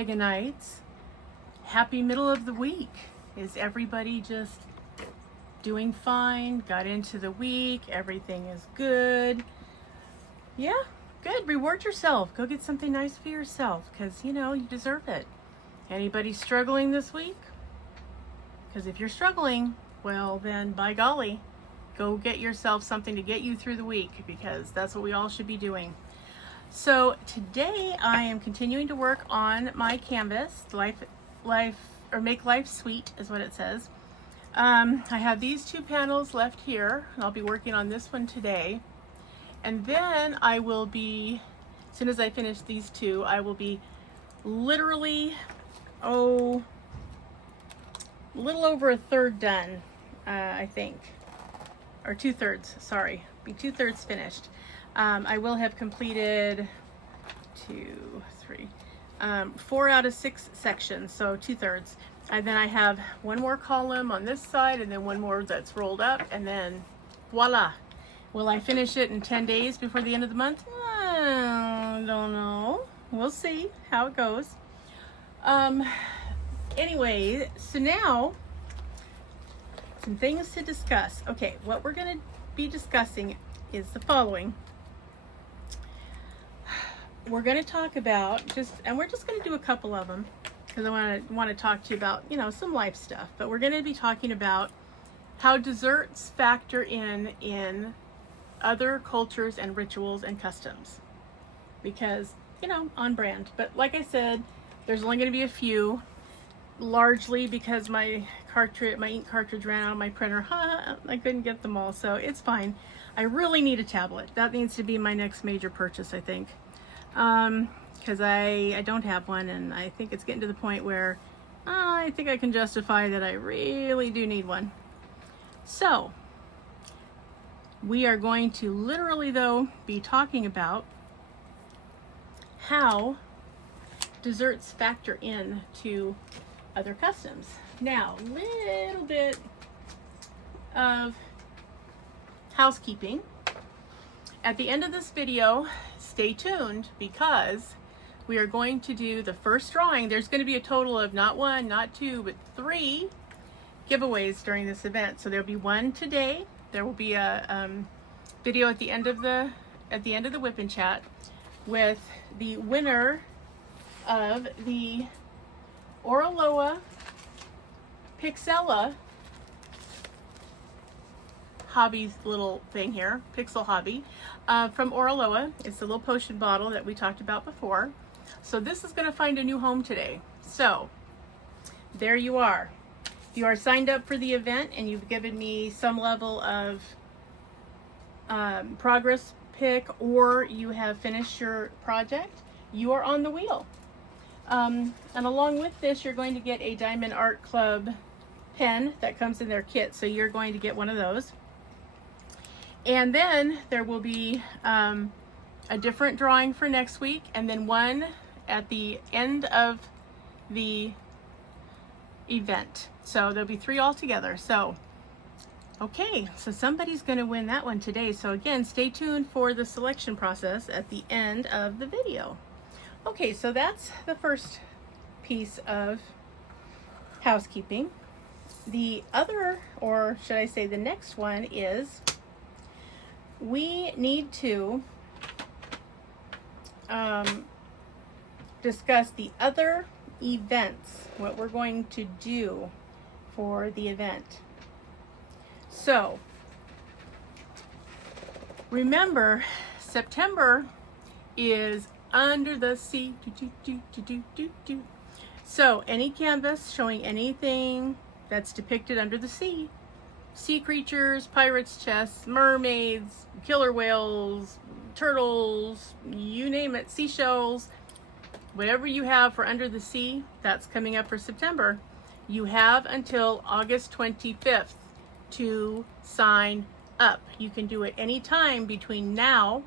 Dragonites. Happy middle of the week. Is everybody just doing fine? Got into the week, everything is good. Yeah, good. Reward yourself. Go get something nice for yourself because you know you deserve it. Anybody struggling this week? Because if you're struggling, well then by golly, go get yourself something to get you through the week because that's what we all should be doing. So today I am continuing to work on my canvas, Make Life Sweet is what it says. I have these two panels left here and I'll be working on this one today. And then I will be, as soon as I finish these two, I will be literally, a little over a third done, I think, or 2/3, sorry, be 2/3 finished. I will have completed 4 out of 6 sections, so 2/3. And then I have one more column on this side and then one more that's rolled up, and then voila. Will I finish it in 10 days before the end of the month? I don't know. We'll see how it goes. Anyway, so now some things to discuss. Okay, what we're going to be discussing is the following. We're going to talk about we're just going to do a couple of them because I want to talk to you about, some life stuff. But we're going to be talking about how desserts factor in other cultures and rituals and customs because, on brand. But like I said, there's only going to be a few, largely because my ink cartridge ran out of my printer. I couldn't get them all, so it's fine. I really need a tablet. That needs to be my next major purchase, I think. Because I don't have one, and I think it's getting to the point where I think I can justify that I really do need one. So we are going to literally, though, be talking about how desserts factor in to other customs. Now, a little bit of housekeeping. At the end of this video, stay tuned because we are going to do the first drawing. There's going to be a total of not 1, not 2, but 3 giveaways during this event. So there'll be one today. There will be a video at the end of the WIP and chat with the winner of the Oraloa Pixella Hobby's little thing here, Pixel Hobby, from Oraloa. It's the little potion bottle that we talked about before. So this is going to find a new home today. So there you are. If you are signed up for the event and you've given me some level of progress pick, or you have finished your project, you are on the wheel. And along with this, you're going to get a Diamond Art Club pen that comes in their kit. So you're going to get one of those. And then there will be a different drawing for next week, and then one at the end of the event. So there'll be 3 altogether. So, okay, so somebody's going to win that one today. So again, stay tuned for the selection process at the end of the video. Okay, so that's the first piece of housekeeping. The other, or should I say the next one, is we need to discuss the other events, what we're going to do for the event. So remember, September is under the sea. So any canvas showing anything that's depicted under the sea, sea creatures, pirates' chests, mermaids, killer whales, turtles, you name it, seashells, whatever you have for under the sea, that's coming up for September. You have until August 25th to sign up. You can do it anytime between now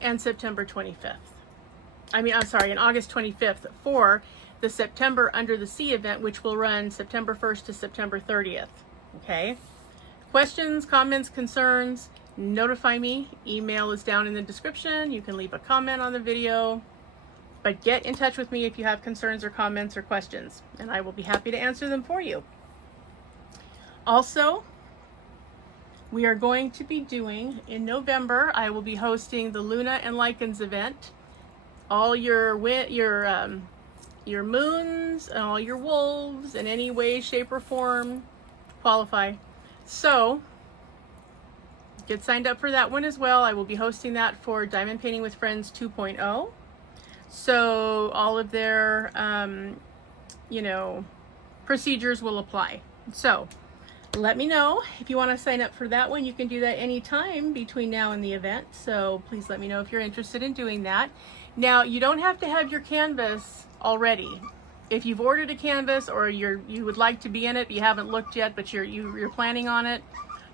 and September 25th. And August 25th for the September Under the Sea event, which will run September 1st to September 30th. Okay? Questions, comments, concerns, notify me. Email is down in the description. You can leave a comment on the video. But get in touch with me if you have concerns or comments or questions, and I will be happy to answer them for you. Also, we are going to be doing, in November, I will be hosting the Luna and Lichens event. All your moons and all your wolves in any way, shape, or form qualify. So get signed up for that one as well. I will be hosting that for Diamond Painting with Friends 2.0. So all of their, procedures will apply. So let me know if you want to sign up for that one. You can do that anytime between now and the event. So please let me know if you're interested in doing that. Now, you don't have to have your canvas already. If you've ordered a canvas or you would like to be in it, but you haven't looked yet, but you're planning on it,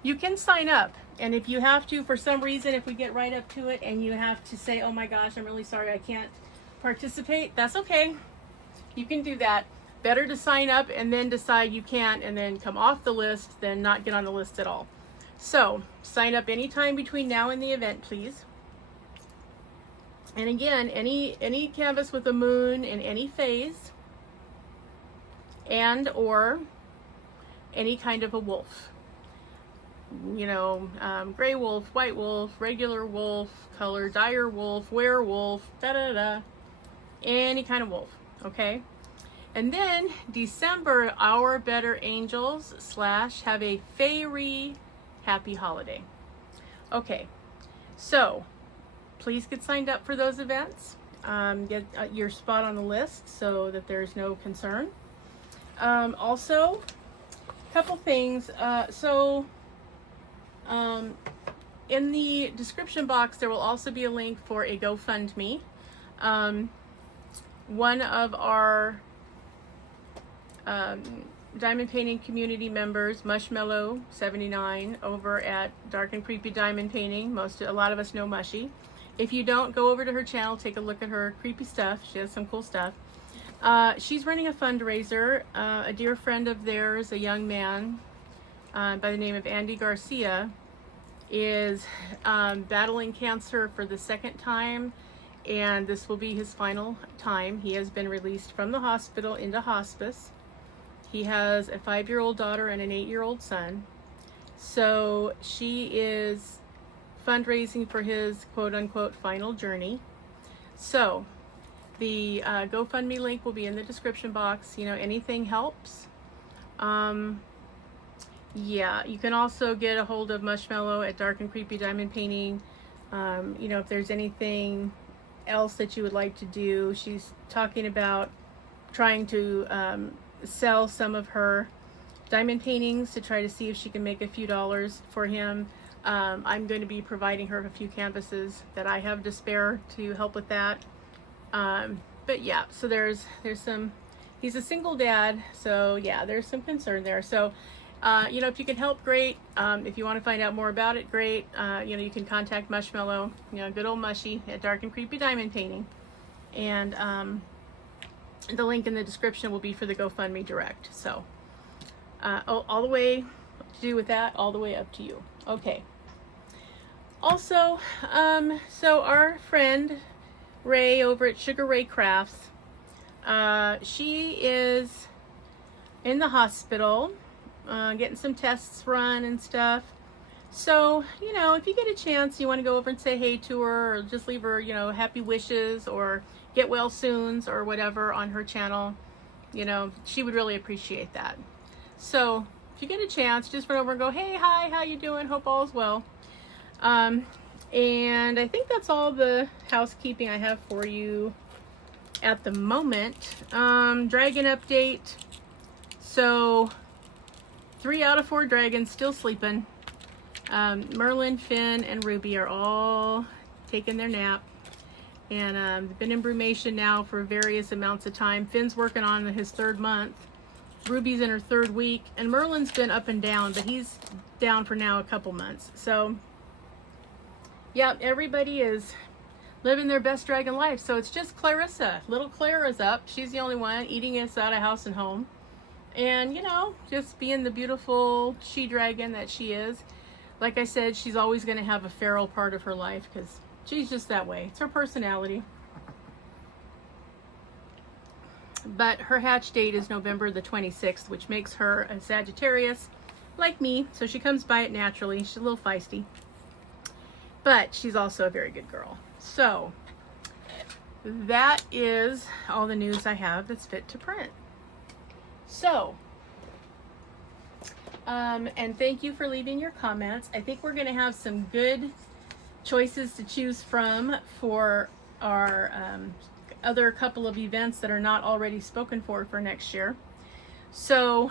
you can sign up. And if you have to, for some reason, if we get right up to it and you have to say, oh my gosh, I'm really sorry, I can't participate, that's okay. You can do that. Better to sign up and then decide you can't and then come off the list than not get on the list at all. So sign up anytime between now and the event, please. And again, any canvas with a moon in any phase and or any kind of a wolf. Gray wolf, white wolf, regular wolf, color, dire wolf, werewolf, any kind of wolf, okay? And then December, our better angels / have a fairy happy holiday. Okay, so please get signed up for those events. Get your spot on the list so that there's no concern. Also, a couple things. In the description box, there will also be a link for a GoFundMe. One of our diamond painting community members, Mushmellow79, over at Dark and Creepy Diamond Painting. A lot of us know Mushy. If you don't, go over to her channel, take a look at her creepy stuff. She has some cool stuff. She's running a fundraiser. A dear friend of theirs, a young man by the name of Andy Garcia, is battling cancer for the second time, and this will be his final time. He has been released from the hospital into hospice. He has a 5-year-old daughter and an 8-year-old son. So she is fundraising for his quote-unquote final journey. So the GoFundMe link will be in the description box. Anything helps. Yeah, you can also get a hold of Mushmellow at Dark and Creepy Diamond Painting. If there's anything else that you would like to do. She's talking about trying to sell some of her diamond paintings to try to see if she can make a few dollars for him. I'm going to be providing her a few canvases that I have to spare to help with that. But yeah, so there's some, he's a single dad, so yeah, there's some concern there. So if you can help, great. If you want to find out more about it, great. You can contact Mushmellow, good old Mushy at Dark and Creepy Diamond Painting. And the link in the description will be for the GoFundMe direct. So all the way to do with that, all the way up to you. Okay. Also, so our friend Ray over at SugarRayCrafts, she is in the hospital, getting some tests run and stuff. So, if you get a chance, you want to go over and say hey to her, or just leave her, happy wishes or get well soons or whatever on her channel, she would really appreciate that. So if you get a chance, just run over and go, hey, hi, how you doing? Hope all is well. And I think that's all the housekeeping I have for you at the moment. Dragon update. So 3 out of 4 dragons still sleeping. Merlin, Finn, and Ruby are all taking their nap. And they've been in brumation now for various amounts of time. Finn's working on his 3rd month. Ruby's in her 3rd week. And Merlin's been up and down, but he's down for now a couple months. So, yeah, everybody is living their best dragon life. So it's just Clarissa. Little Clara's up. She's the only one eating us out of house and home. And, just being the beautiful she-dragon that she is. Like I said, she's always going to have a feral part of her life because she's just that way. It's her personality. But her hatch date is November the 26th, which makes her a Sagittarius like me. So she comes by it naturally. She's a little feisty, but she's also a very good girl. So that is all the news I have that's fit to print. So, and thank you for leaving your comments. I think we're going to have some good choices to choose from for our other couple of events that are not already spoken for next year. So,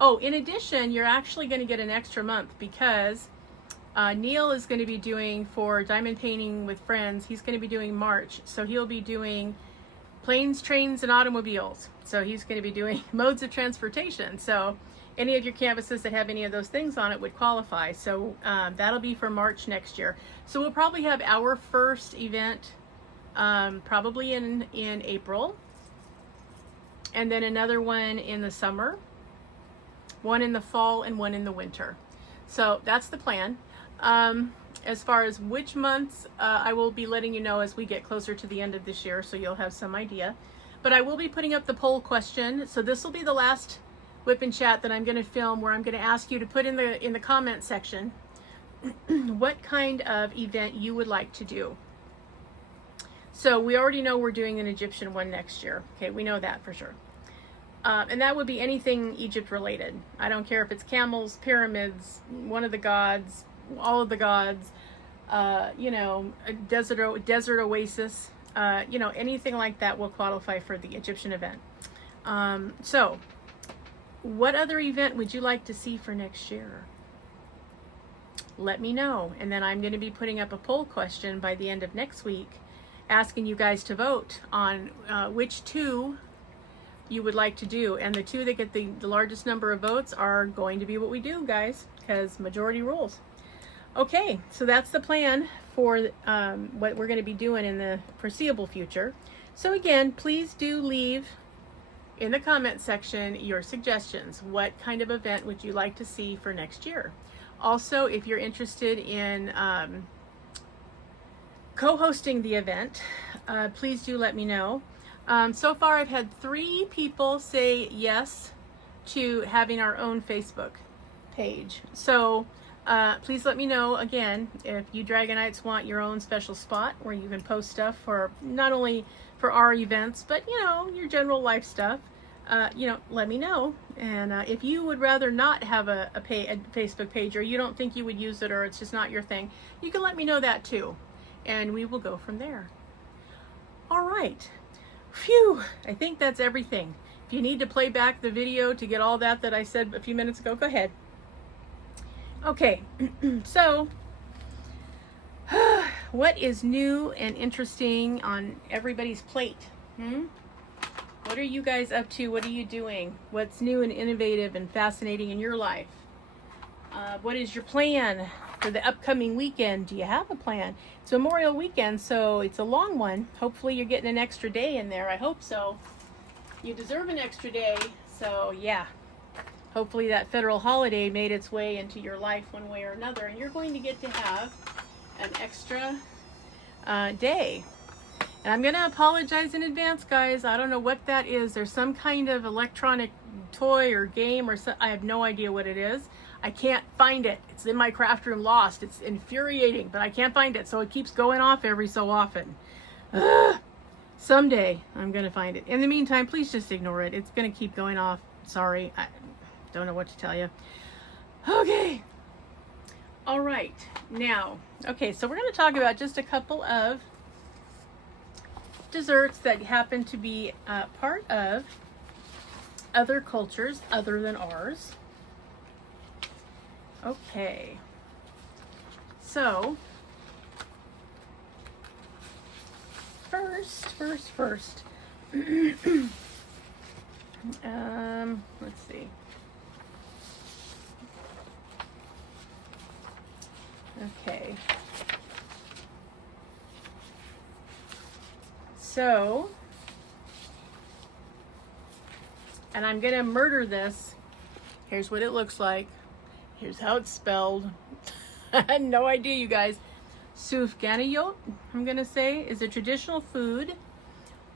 oh, in addition, you're actually going to get an extra month because Neil is going to be doing, for Diamond Painting with Friends, he's going to be doing March. So he'll be doing planes, trains, and automobiles. So he's going to be doing modes of transportation. So any of your canvases that have any of those things on it would qualify. So that'll be for March next year. So we'll probably have our first event probably in April, and then another one in the summer, one in the fall, and one in the winter. So that's the plan. As far as which months, I will be letting you know as we get closer to the end of this year, so you'll have some idea. But I will be putting up the poll question. So this will be the last Whip and Chat that I'm going to film, where I'm going to ask you to put in the comment section what kind of event you would like to do. So we already know we're doing an Egyptian one next year. Okay, we know that for sure. And that would be anything Egypt related. I don't care if it's camels, pyramids, one of the gods, all of the gods, you know, a desert oasis, you know, anything like that will qualify for the Egyptian event. So what other event would you like to see for next year? Let me know. And then I'm going to be putting up a poll question by the end of next week, asking you guys to vote on which two you would like to do. And the two that get the largest number of votes are going to be what we do, guys, because majority rules. Okay, so that's the plan for what we're going to be doing in the foreseeable future. So again, please do leave in the comment section your suggestions. What kind of event would you like to see for next year? Also, if you're interested in co-hosting the event, please do let me know. So far I've had 3 people say yes to having our own Facebook page. So please let me know again if you Dragonites want your own special spot where you can post stuff for not only for our events, but you know, your general life stuff. You know, let me know. And if you would rather not have a Facebook page, or you don't think you would use it, or it's just not your thing, you can let me know that too, and we will go from there. All right. Phew, I think that's everything. If you need to play back the video to get all that I said a few minutes ago, go ahead. Okay, so what is new and interesting on everybody's plate? What are you guys up to? What are you doing? What's new and innovative and fascinating in your life? What is your plan for the upcoming weekend? Do you have a plan? It's Memorial Weekend, so it's a long one. Hopefully you're getting an extra day in there. I hope so. You deserve an extra day, so yeah. Hopefully that federal holiday made its way into your life one way or another, and you're going to get to have an extra day. And I'm going to apologize in advance, guys. I don't know what that is. There's some kind of electronic toy or game or I have no idea what it is. I can't find it. It's in my craft room lost. It's infuriating, but I can't find it. So it keeps going off every so often. Someday I'm going to find it. In the meantime, please just ignore it. It's going to keep going off. Sorry. I don't know what to tell you. Okay. All right. Now, okay, so we're going to talk about just a couple of desserts that happen to be part of other cultures other than ours. Okay, so first, let's see. Okay. So, and I'm gonna murder this. Here's what it looks like. Here's how it's spelled. I had no idea, you guys. Sufganiyot, I'm gonna say, is a traditional food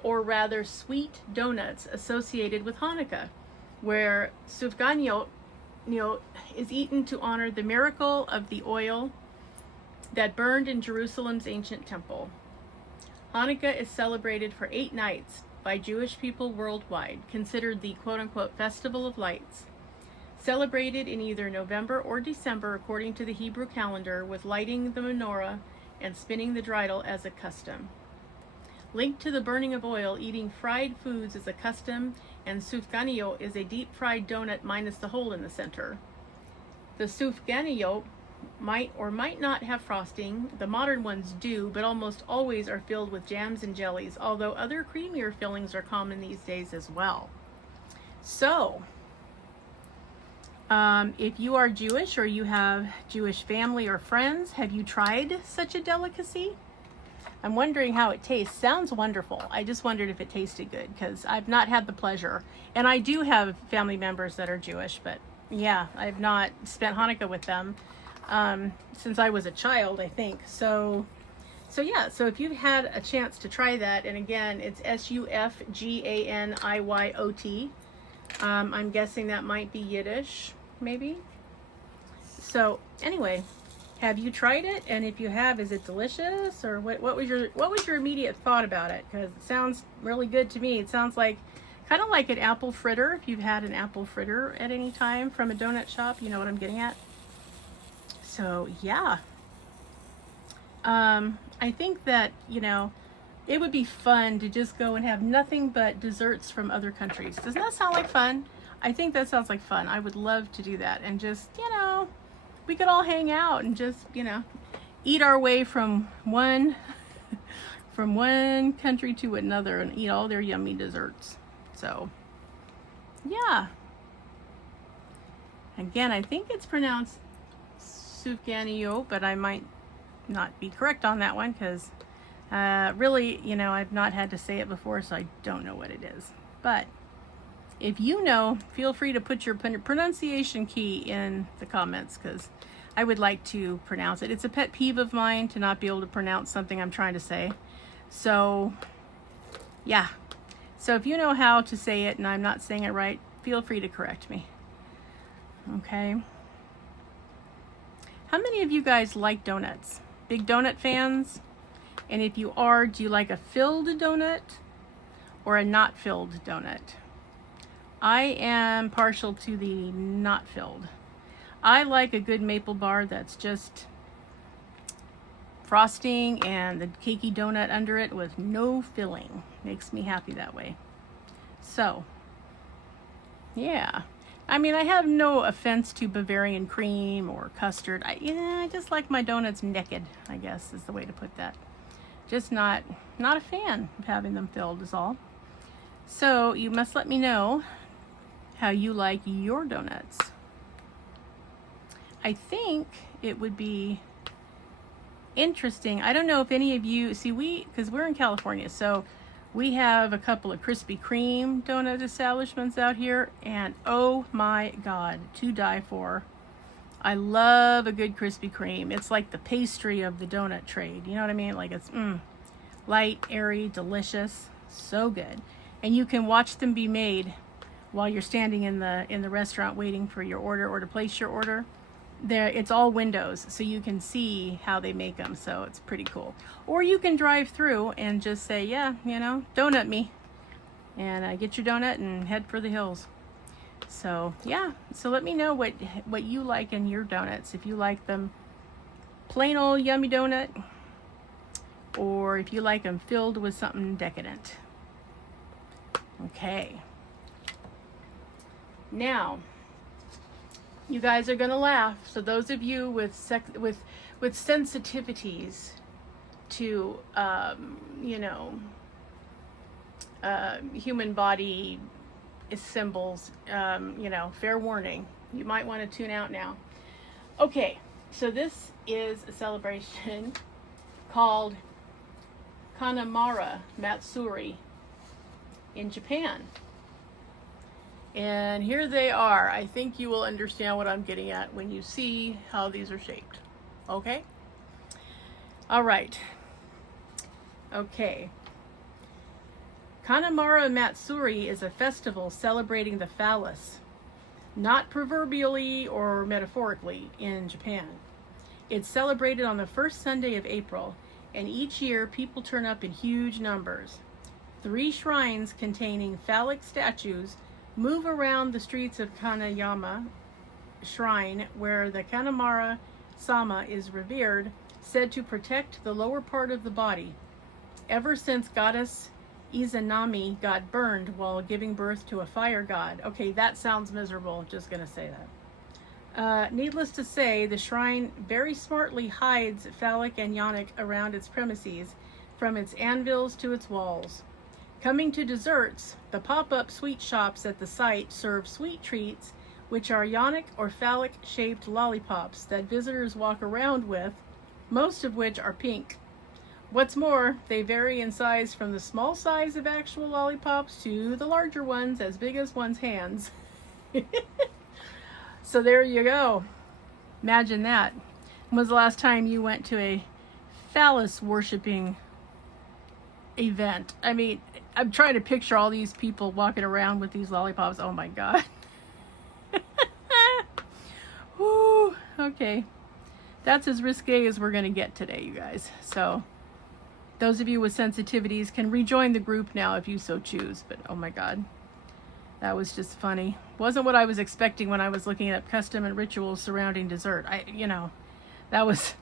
or rather sweet donuts associated with Hanukkah, where sufganiyot is eaten to honor the miracle of the oil that burned in Jerusalem's ancient temple. Hanukkah is celebrated for 8 nights by Jewish people worldwide, considered the quote-unquote festival of lights. Celebrated in either November or December according to the Hebrew calendar, with lighting the menorah and spinning the dreidel as a custom. Linked to the burning of oil, eating fried foods is a custom, and sufganiyot is a deep-fried donut minus the hole in the center. The sufganiyot might or might not have frosting. The modern ones do, but almost always are filled with jams and jellies, although other creamier fillings are common these days as well. So, if you are Jewish or you have Jewish family or friends, have you tried such a delicacy? I'm wondering how it tastes. Sounds wonderful. I just wondered if it tasted good, because I've not had the pleasure. And I do have family members that are Jewish, but yeah, I've not spent Hanukkah with them since I was a child, I think. So yeah, so if you've had a chance to try that, and again, it's SUFGANIYOT. I'm guessing that might be Yiddish, maybe. So anyway, have you tried it? And if you have, is it delicious? Or what was your immediate thought about it? Because it sounds really good to me. It sounds like kind of like an apple fritter. If you've had an apple fritter at any time from a donut shop, you know what I'm getting at. So yeah, I think that, it would be fun to just go and have nothing but desserts from other countries. Doesn't that sound like fun? I think that sounds like fun. I would love to do that, and just, we could all hang out and just, eat our way from one country to another and eat all their yummy desserts. So yeah, again, I think it's pronounced sufganiyot, but I might not be correct on that one, because really, I've not had to say it before, so I don't know what it is. But if you know, feel free to put your pronunciation key in the comments, because I would like to pronounce it. It's a pet peeve of mine to not be able to pronounce something I'm trying to say. So yeah, so if you know how to say it and I'm not saying it right, feel free to correct me. Okay. How many of you guys like donuts? Big donut fans? And if you are, do you like a filled donut or a not filled donut? I am partial to the not filled. I like a good maple bar that's just frosting and the cakey donut under it with no filling. Makes me happy that way. So, yeah. I mean, I have no offense to Bavarian cream or custard. I just like my donuts naked, I guess is the way to put that. Just not a fan of having them filled is all. So you must let me know how you like your donuts. I think it would be interesting. I don't know if any of you, because we're in California, so we have a couple of Krispy Kreme donut establishments out here, and oh my God, to die for. I love a good Krispy Kreme. It's like the pastry of the donut trade. You know what I mean? Like it's light, airy, delicious, so good. And you can watch them be made while you're standing in the restaurant waiting for your order or to place your order. It's all windows, so you can see how they make them, so it's pretty cool. Or you can drive through and just say, yeah, donut me, and get your donut and head for the hills. So yeah, so let me know what you like in your donuts. If you like them plain old yummy donut, or if you like them filled with something decadent. Okay. Now, you guys are gonna laugh. So those of you with sensitivities to human body symbols, fair warning. You might want to tune out now. Okay, so this is a celebration called Kanamara Matsuri in Japan. And here they are. I think you will understand what I'm getting at when you see how these are shaped. Okay? All right. Okay. Kanamara Matsuri is a festival celebrating the phallus, not proverbially or metaphorically in Japan. It's celebrated on the first Sunday of April, and each year people turn up in huge numbers. 3 shrines containing phallic statues move around the streets of Kanayama Shrine, where the Kanamara Sama is revered, said to protect the lower part of the body. Ever since goddess Izanami got burned while giving birth to a fire god. Okay, that sounds miserable, just gonna say that. Needless to say, the shrine very smartly hides phallic and yonic around its premises, from its anvils to its walls. Coming to desserts, the pop-up sweet shops at the site serve sweet treats, which are yonic or phallic-shaped lollipops that visitors walk around with, most of which are pink. What's more, they vary in size from the small size of actual lollipops to the larger ones as big as one's hands. So there you go. Imagine that. When was the last time you went to a phallus worshipping event? I mean, I'm trying to picture all these people walking around with these lollipops. Oh my God. Woo, okay. That's as risque as we're going to get today, you guys. So those of you with sensitivities can rejoin the group now if you so choose. But oh my God, that was just funny. Wasn't what I was expecting when I was looking at custom and rituals surrounding dessert. That was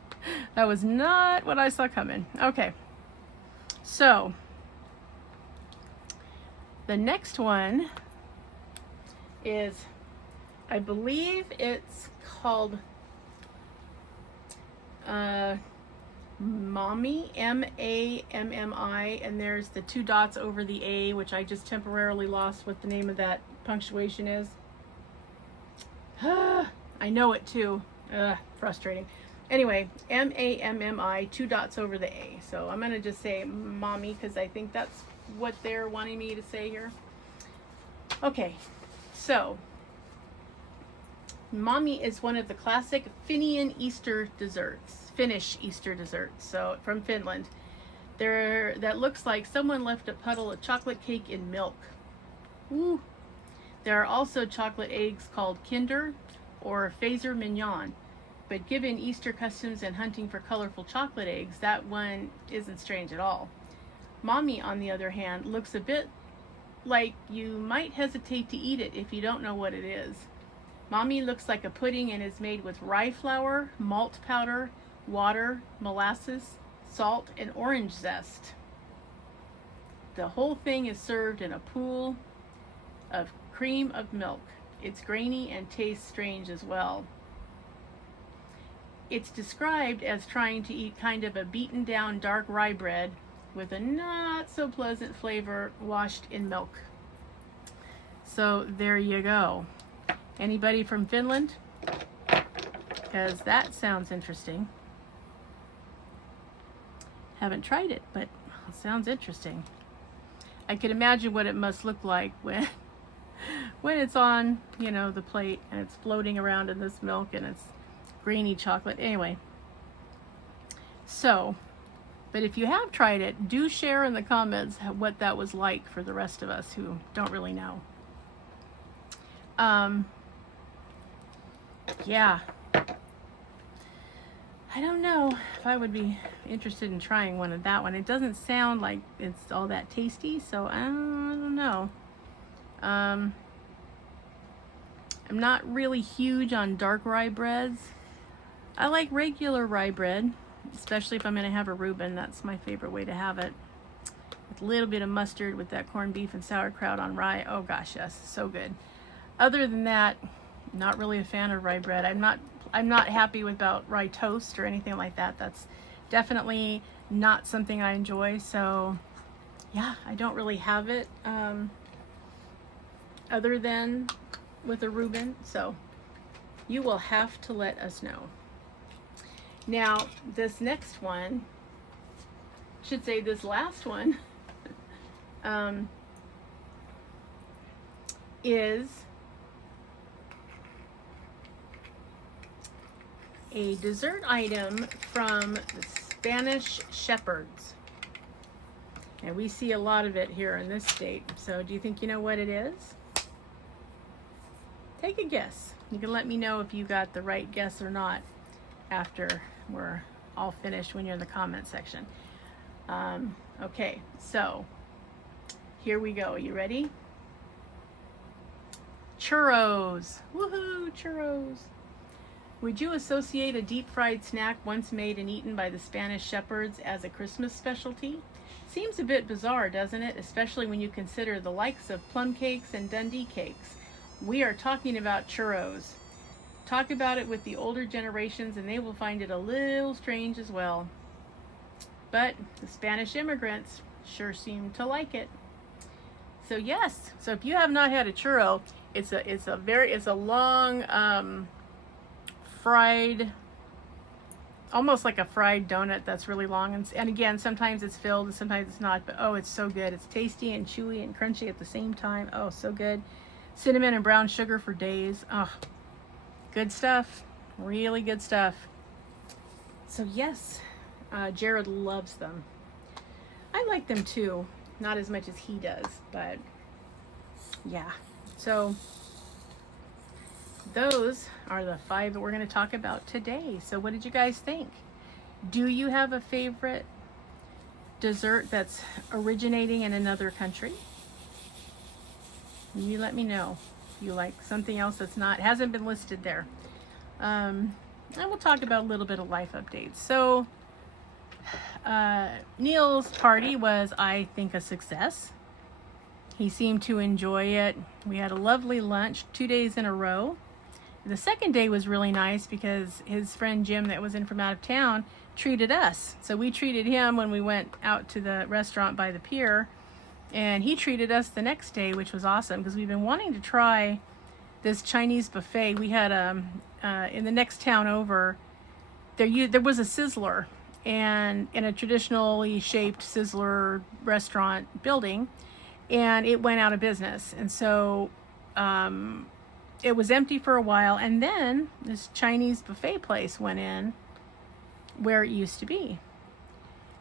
not what I saw coming. Okay. So the next one is, I believe it's called Mammi, M-A-M-M-I, and there's the 2 dots over the A, which I just temporarily lost what the name of that punctuation is. I know it too. Frustrating. Anyway, M-A-M-M-I, 2 dots over the A. So I'm going to just say Mommy because I think that's what they're wanting me to say here. Okay, so Mommy is one of the classic Finnish Easter desserts. So from Finland. That looks like someone left a puddle of chocolate cake in milk. Ooh. There are also chocolate eggs called Kinder or Fazer Mignon. But given Easter customs and hunting for colorful chocolate eggs, that one isn't strange at all. Mommy, on the other hand, looks a bit like you might hesitate to eat it if you don't know what it is. Mommy looks like a pudding and is made with rye flour, malt powder, water, molasses, salt, and orange zest. The whole thing is served in a pool of cream of milk. It's grainy and tastes strange as well. It's described as trying to eat kind of a beaten down dark rye bread with a not so pleasant flavor washed in milk. So there you go. Anybody from Finland? Because that sounds interesting. Haven't tried it, but it sounds interesting. I can imagine what it must look like when it's on, the plate and it's floating around in this milk and it's grainy chocolate. Anyway, so, but if you have tried it, do share in the comments what that was like for the rest of us who don't really know. Yeah. I don't know if I would be interested in trying one of that one. It doesn't sound like it's all that tasty, so I don't know. I'm not really huge on dark rye breads. I like regular rye bread, especially if I'm going to have a Reuben. That's my favorite way to have it. With a little bit of mustard with that corned beef and sauerkraut on rye. Oh gosh, yes, so good. Other than that, not really a fan of rye bread. I'm not happy about rye toast or anything like that. That's definitely not something I enjoy. So yeah, I don't really have it other than with a Reuben. So you will have to let us know. Now, this next one, should say this last one, is a dessert item from the Spanish Shepherds. And we see a lot of it here in this state. So do you think you know what it is? Take a guess. You can let me know if you got the right guess or not after we're all finished when you're in the comment section. Okay, so here we go. You ready? Churros. Woohoo, churros. Would you associate a deep-fried snack once made and eaten by the Spanish shepherds as a Christmas specialty? Seems a bit bizarre, doesn't it? Especially when you consider the likes of plum cakes and Dundee cakes. We are talking about churros. Talk about it with the older generations and they will find it a little strange as well. But the Spanish immigrants sure seem to like it. So yes, so if you have not had a churro, it's a long fried, almost like a fried donut that's really long, and again, sometimes it's filled and sometimes it's not, but oh, it's so good. It's tasty and chewy and crunchy at the same time. Oh, so good. Cinnamon and brown sugar for days. Oh, good stuff. Really good stuff. So yes, Jared loves them. I like them too. Not as much as he does, but yeah. So those are the 5 that we're going to talk about today. So what did you guys think? Do you have a favorite dessert that's originating in another country? You let me know if you like something else that's hasn't been listed there. And we'll talk about a little bit of life updates. So Neil's party was, I think, a success. He seemed to enjoy it. We had a lovely lunch 2 days in a row. The second day was really nice because his friend Jim that was in from out of town treated us. So we treated him when we went out to the restaurant by the pier, and he treated us the next day, which was awesome because we've been wanting to try this Chinese buffet. We had in the next town over, there was a Sizzler, and in a traditionally shaped Sizzler restaurant building, and it went out of business. And so it was empty for a while, and then this Chinese buffet place went in where it used to be.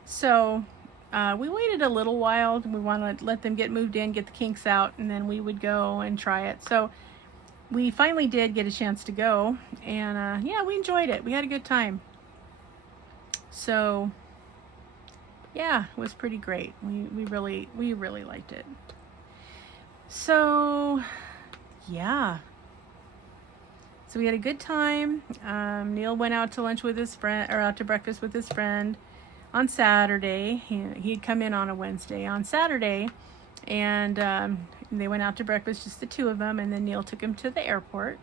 So we waited a little while. We wanted to let them get moved in, get the kinks out, and then we would go and try it. So we finally did get a chance to go, and yeah, we enjoyed it. We had a good time. So yeah, it was pretty great. We really liked it. So yeah. So we had a good time. Neil went out to lunch with his friend, or out to breakfast with his friend on Saturday. He'd come in on a Wednesday. On Saturday, and they went out to breakfast, just the two of them, and then Neil took him to the airport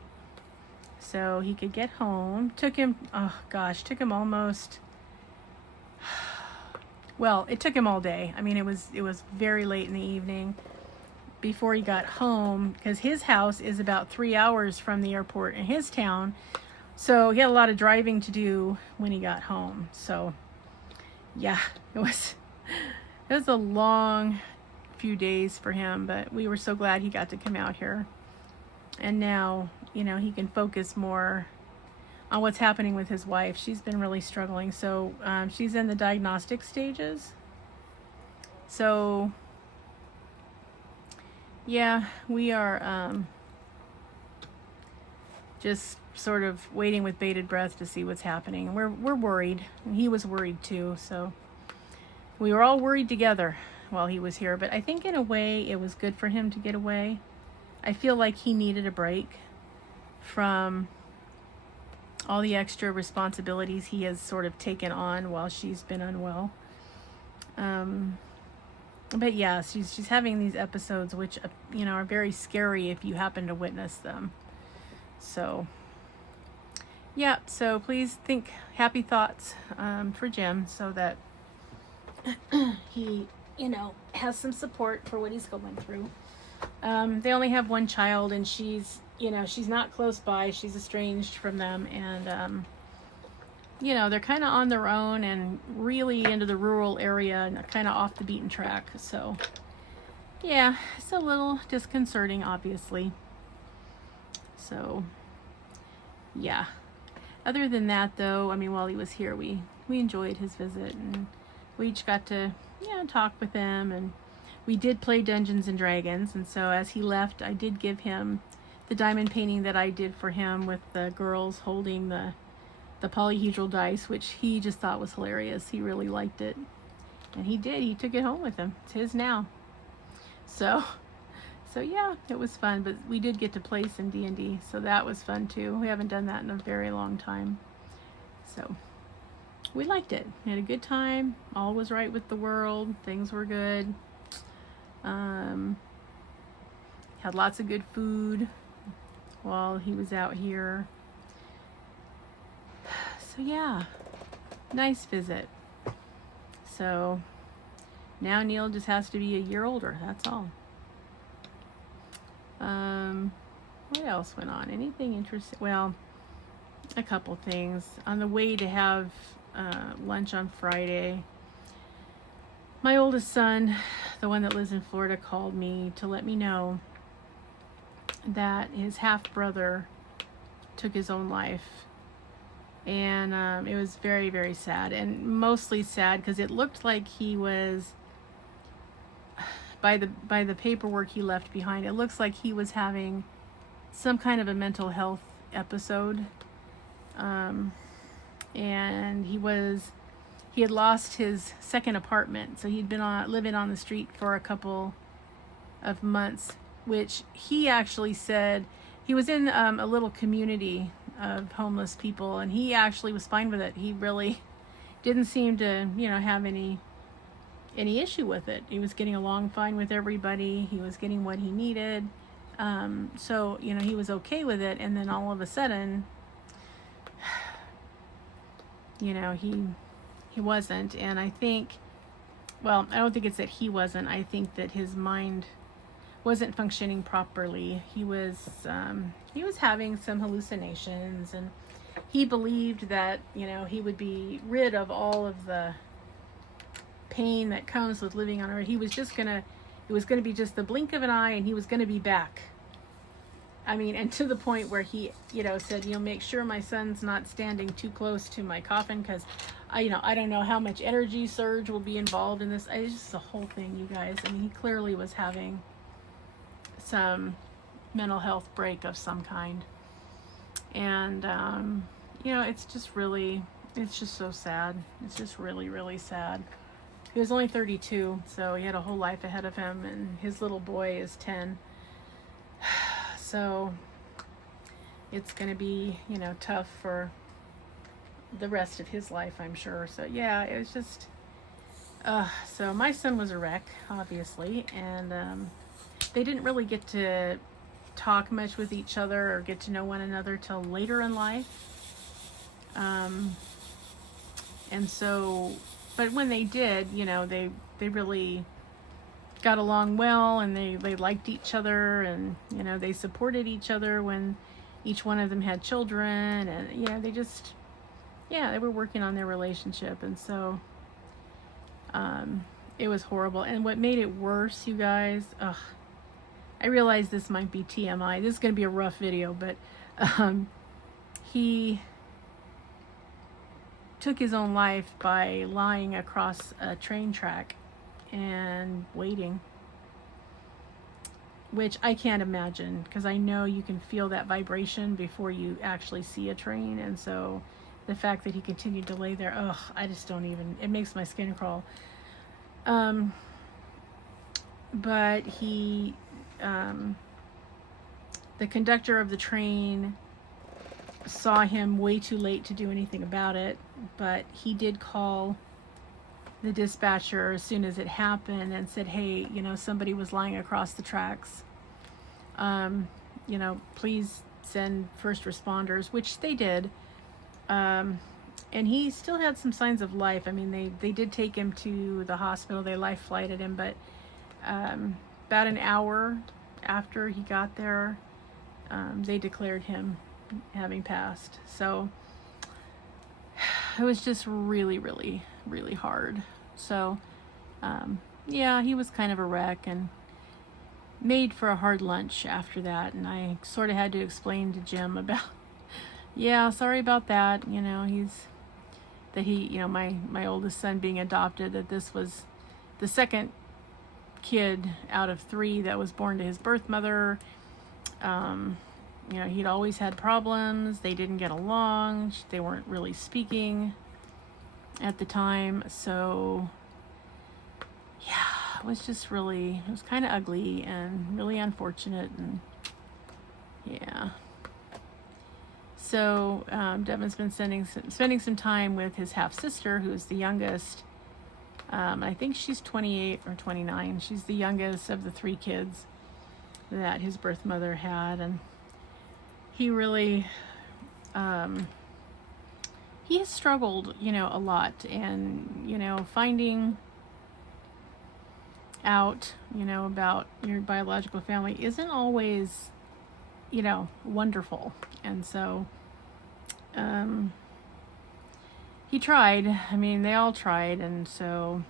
so he could get home. Took him almost, well, it took him all day. I mean, it was very late in the evening before he got home, because his house is about 3 hours from the airport in his town. So he had a lot of driving to do when he got home. So yeah, it was a long few days for him, but we were so glad he got to come out here. And now, you know, he can focus more on what's happening with his wife. She's been really struggling. So she's in the diagnostic stages. So yeah, we are just sort of waiting with bated breath to see what's happening. And we're worried. And he was worried too. So we were all worried together while he was here. But I think in a way it was good for him to get away. I feel like he needed a break from all the extra responsibilities he has sort of taken on while she's been unwell. But yeah, she's having these episodes which, you know, are very scary if you happen to witness them. So yeah, so please think happy thoughts for Jim, so that he, you know, has some support for what he's going through. They only have one child, and she's, you know, she's not close by. She's estranged from them, and you know, they're kind of on their own and really into the rural area and kind of off the beaten track. So yeah, it's a little disconcerting, obviously. So yeah, other than that though, I mean, while he was here, we enjoyed his visit, and we each got to, talk with him. And we did play Dungeons and Dragons. And so as he left, I did give him the diamond painting that I did for him with the girls holding the polyhedral dice, which he just thought was hilarious. He really liked it. And he did. He took it home with him. It's his now. So yeah, it was fun. But we did get to play some D&D, so that was fun too. We haven't done that in a very long time. So we liked it. We had a good time. All was right with the world. Things were good. Had lots of good food while he was out here. So yeah, nice visit. So now Neil just has to be a year older. That's all. What else went on? Anything interesting? Well, a couple things. On the way to have lunch on Friday, my oldest son, the one that lives in Florida, called me to let me know that his half-brother took his own life. And it was very, very sad, and mostly sad because it looked like he was, by the paperwork he left behind, it looks like he was having some kind of a mental health episode. And he had lost his second apartment, so he'd been living on the street for a couple of months, which he actually said he was in a little community of homeless people, and he actually was fine with it. He really didn't seem to, have any issue with it. He was getting along fine with everybody. He was getting what he needed. So, he was okay with it. And then all of a sudden, he wasn't. And I think, well, I don't think it's that he wasn't. I think that his mind wasn't functioning properly. He was having some hallucinations, and he believed that, he would be rid of all of the pain that comes with living on Earth. It was gonna be just the blink of an eye, and he was gonna be back. I mean, and to the point where he, said, make sure my son's not standing too close to my coffin, because I don't know how much energy surge will be involved in this. It's just the whole thing, you guys. I mean, he clearly was having some mental health break of some kind. And, it's just so sad. It's just really, really sad. He was only 32, so he had a whole life ahead of him, and his little boy is 10. So it's going to be, tough for the rest of his life, I'm sure. So yeah, it was just, so my son was a wreck, obviously, and they didn't really get to talk much with each other or get to know one another till later in life. And so, but when they did, they really got along well, and they liked each other, and, they supported each other when each one of them had children, and they were working on their relationship. And so, it was horrible. And what made it worse, you guys, I realize this might be TMI. This is going to be a rough video, but he took his own life by lying across a train track and waiting, which I can't imagine, because I know you can feel that vibration before you actually see a train. And so the fact that he continued to lay there, I just don't even, it makes my skin crawl. But he, the conductor of the train saw him way too late to do anything about it, but he did call the dispatcher as soon as it happened and said, hey, somebody was lying across the tracks. Please send first responders, which they did. And he still had some signs of life. I mean, they did take him to the hospital. They life flighted him, but about an hour after he got there, they declared him having passed. So it was just really, really, really hard. So he was kind of a wreck, and made for a hard lunch after that. And I sort of had to explain to Jim about, sorry about that. My oldest son being adopted, that this the second kid out of 3 that was born to his birth mother. You know, he'd always had problems. They didn't get along. They weren't really speaking at the time. So, yeah, it was just really, it was kind of ugly and really unfortunate. And yeah. So, Devin's been spending some time with his half-sister, who's the youngest. I think she's 28 or 29. She's the youngest of the 3 kids that his birth mother had. And he really, he has struggled, you know, a lot. And, you know, finding out, you know, about your biological family isn't always, you know, wonderful. And so, he tried. I mean, they all tried. And so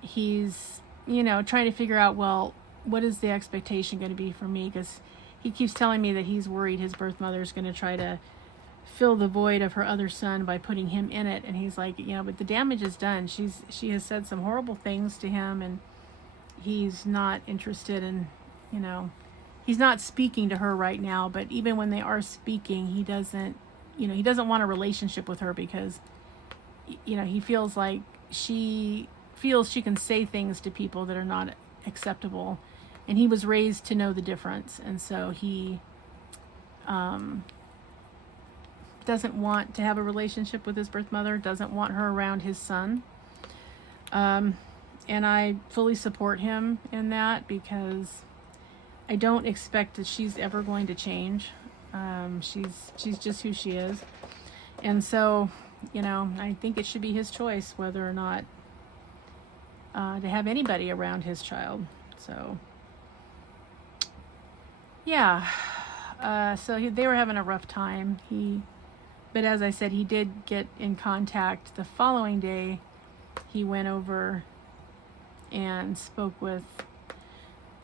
he's, you know, trying to figure out, well, what is the expectation going to be for me? Because he keeps telling me that he's worried his birth mother is going to try to fill the void of her other son by putting him in it. And he's like, you know, but the damage is done. She has said some horrible things to him, and he's not interested in, you know, he's not speaking to her right now. But even when they are speaking, he doesn't, you know, he doesn't want a relationship with her because, you know, he feels like she feels she can say things to people that are not acceptable. And he was raised to know the difference. And so he doesn't want to have a relationship with his birth mother, doesn't want her around his son. And I fully support him in that, because I don't expect that she's ever going to change. She's just who she is. And so, you know, I think it should be his choice whether or not to have anybody around his child. So, yeah. So they were having a rough time. But as I said, he did get in contact the following day. He went over and spoke with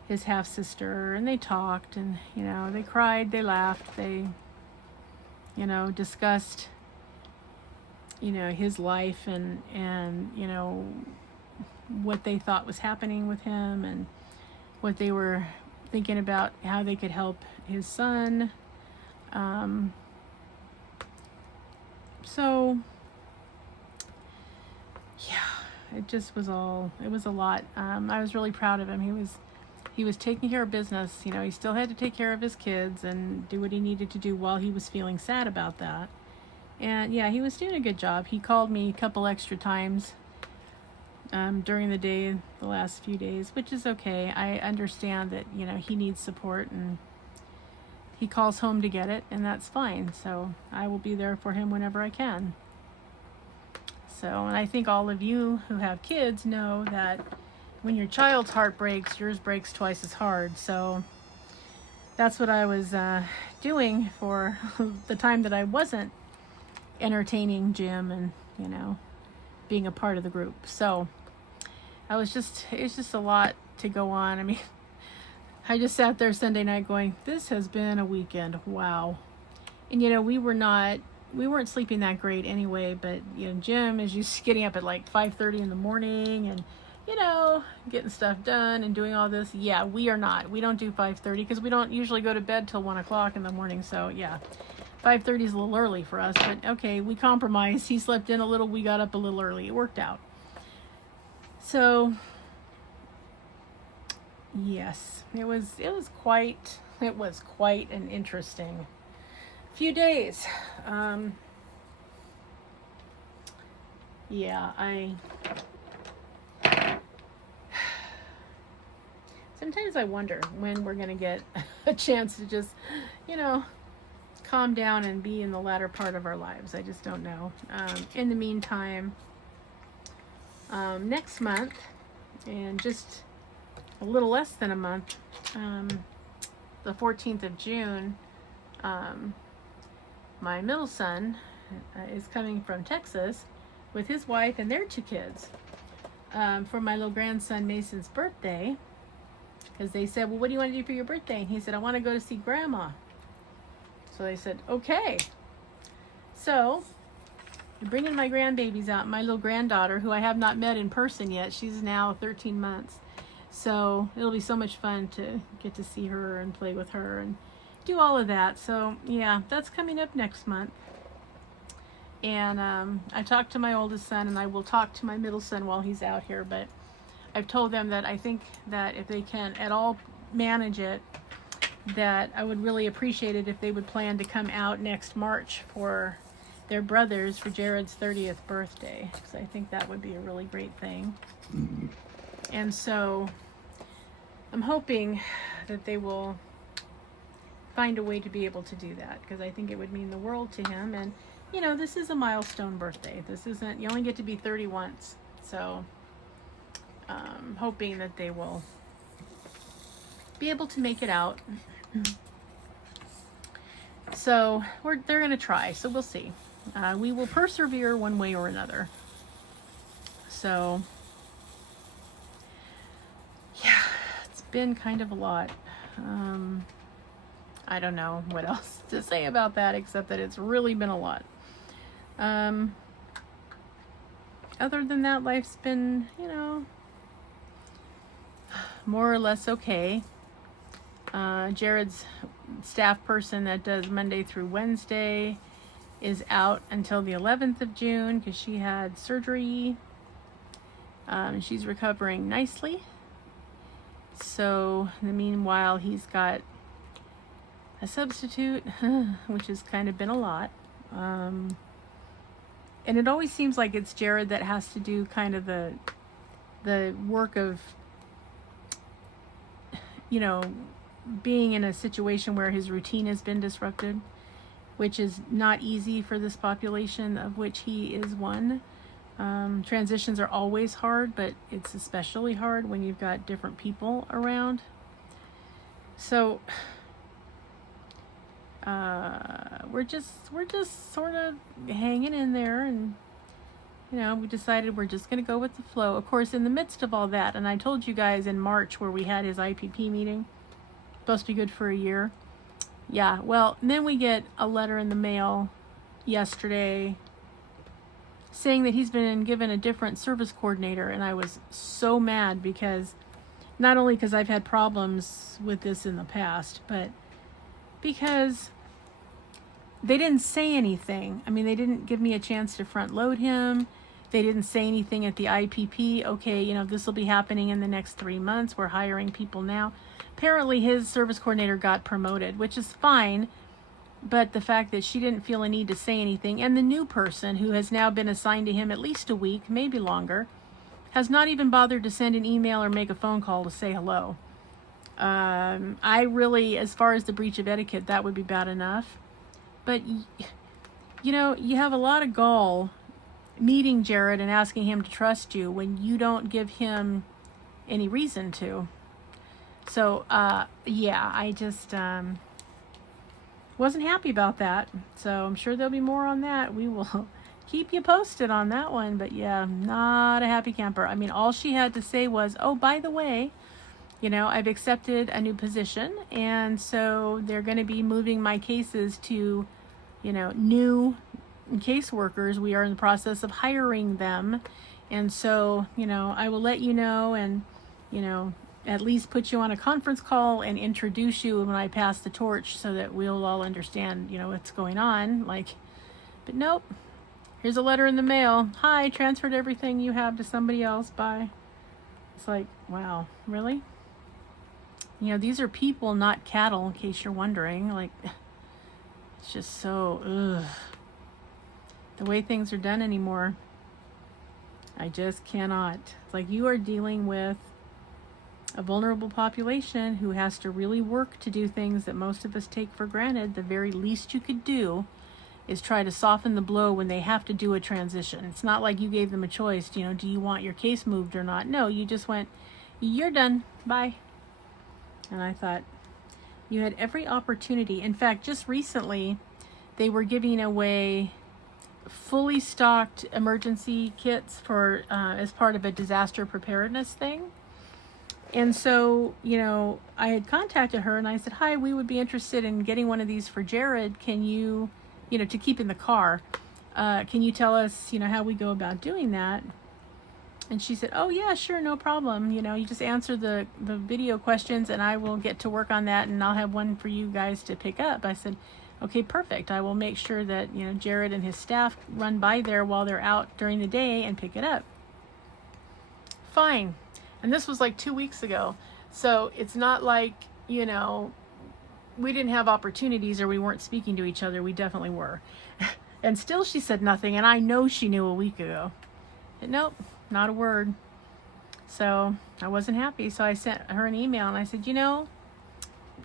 his half-sister, and they talked, and, you know, they cried, they laughed, they, you know, discussed, you know, his life and, you know, what they thought was happening with him, and what they were thinking about how they could help his son. So, yeah, it just was it was a lot. I was really proud of him. He was taking care of business. You know, he still had to take care of his kids and do what he needed to do while he was feeling sad about that. And yeah, he was doing a good job. He called me a couple extra times during the day, the last few days, which is okay. I understand that, you know, he needs support, and he calls home to get it, and that's fine. So I will be there for him whenever I can. So, and I think all of you who have kids know that when your child's heart breaks, yours breaks twice as hard. So that's what I was doing for the time that I wasn't entertaining Jim and, you know, being a part of the group. So it's just a lot to go on. I mean, I just sat there Sunday night going, this has been a weekend. Wow. And, you know, we weren't sleeping that great anyway, but, you know, Jim is used to getting up at like 5:30 in the morning and, you know, getting stuff done and doing all this. Yeah, we are not. We don't do 5:30 because we don't usually go to bed till 1 o'clock in the morning. So yeah, 5:30 is a little early for us, but okay, we compromised. He slept in a little, we got up a little early. It worked out. So yes, it was quite an interesting few days. Yeah, sometimes I wonder when we're going to get a chance to just, you know, calm down and be in the latter part of our lives. I just don't know. In the meantime, next month, and just a little less than a month, the 14th of June, my middle son is coming from Texas with his wife and their 2 kids for my little grandson Mason's birthday, because they said, well, what do you want to do for your birthday? And he said, I want to go to see Grandma. So they said, okay. So I'm bringing my grandbabies out. My little granddaughter, who I have not met in person yet, she's now 13 months. So it'll be so much fun to get to see her and play with her and do all of that. So yeah, that's coming up next month. And I talked to my oldest son, and I will talk to my middle son while he's out here. But I've told them that I think that if they can at all manage it, that I would really appreciate it if they would plan to come out next March for their brothers for Jared's 30th birthday, because I think that would be a really great thing. And so I'm hoping that they will find a way to be able to do that, because I think it would mean the world to him. And you know, this is a milestone birthday. This isn't, you only get to be 30 once. So hoping that they will be able to make it out. So they're going to try. So we'll see. We will persevere one way or another. So yeah, it's been kind of a lot. I don't know what else to say about that, except that it's really been a lot. Other than that, life's been, you know, more or less okay. Jared's staff person that does Monday through Wednesday is out until the 11th of June because she had surgery. She's recovering nicely. So in the meanwhile, he's got a substitute, which has kind of been a lot. And it always seems like it's Jared that has to do kind of the work of, you know, being in a situation where his routine has been disrupted, which is not easy for this population, of which he is one. Transitions are always hard, but it's especially hard when you've got different people around. So we're just sort of hanging in there, and you know, we decided we're just going to go with the flow. Of course, in the midst of all that, and I told you guys in March where we had his IPP meeting, supposed to be good for a year. Yeah, well, then we get a letter in the mail yesterday saying that he's been given a different service coordinator, and I was so mad because not only because I've had problems with this in the past, but because they didn't say anything. I mean, they didn't give me a chance to front load him. They didn't say anything at the IPP. Okay, you know, this will be happening in the next 3 months. We're hiring people now. Apparently his service coordinator got promoted, which is fine. But the fact that she didn't feel a need to say anything, and the new person who has now been assigned to him at least a week, maybe longer, has not even bothered to send an email or make a phone call to say hello. I really, as far as the breach of etiquette, that would be bad enough. But, you know, you have a lot of gall meeting Jared and asking him to trust you when you don't give him any reason to. So, yeah, I just wasn't happy about that. So I'm sure there'll be more on that. We will keep you posted on that one. But yeah, not a happy camper. I mean, all she had to say was, oh, by the way, you know, I've accepted a new position, and so they're going to be moving my cases to, you know, new caseworkers. We are in the process of hiring them, and so, you know, I will let you know, and, you know, at least put you on a conference call and introduce you when I pass the torch so that we'll all understand, you know, what's going on. Like, but nope. Here's a letter in the mail. Hi, transferred everything you have to somebody else. Bye. It's like, wow, really? You know, these are people, not cattle, in case you're wondering. Like, it's just so, ugh. The way things are done anymore, I just cannot. It's like you are dealing with a vulnerable population who has to really work to do things that most of us take for granted. The very least you could do is try to soften the blow when they have to do a transition. It's not like you gave them a choice, you know, do you want your case moved or not? No, you just went, you're done, bye. And I thought, you had every opportunity. In fact, just recently, they were giving away fully stocked emergency kits for as part of a disaster preparedness thing. And so, you know, I had contacted her and I said, hi, we would be interested in getting one of these for Jared. Can you, you know, to keep in the car. can you tell us, how we go about doing that? And she said, oh yeah, sure, no problem. You just answer the video questions and I will get to work on that and I'll have one for you guys to pick up. I said, okay, perfect. I will make sure that, Jared and his staff run by there while they're out during the day and pick it up. Fine. And this was like 2 weeks ago. So it's not like, we didn't have opportunities or we weren't speaking to each other. We definitely were. And still she said nothing. And I know she knew a week ago. But nope. Not a word. So I wasn't happy. So I sent her an email and I said,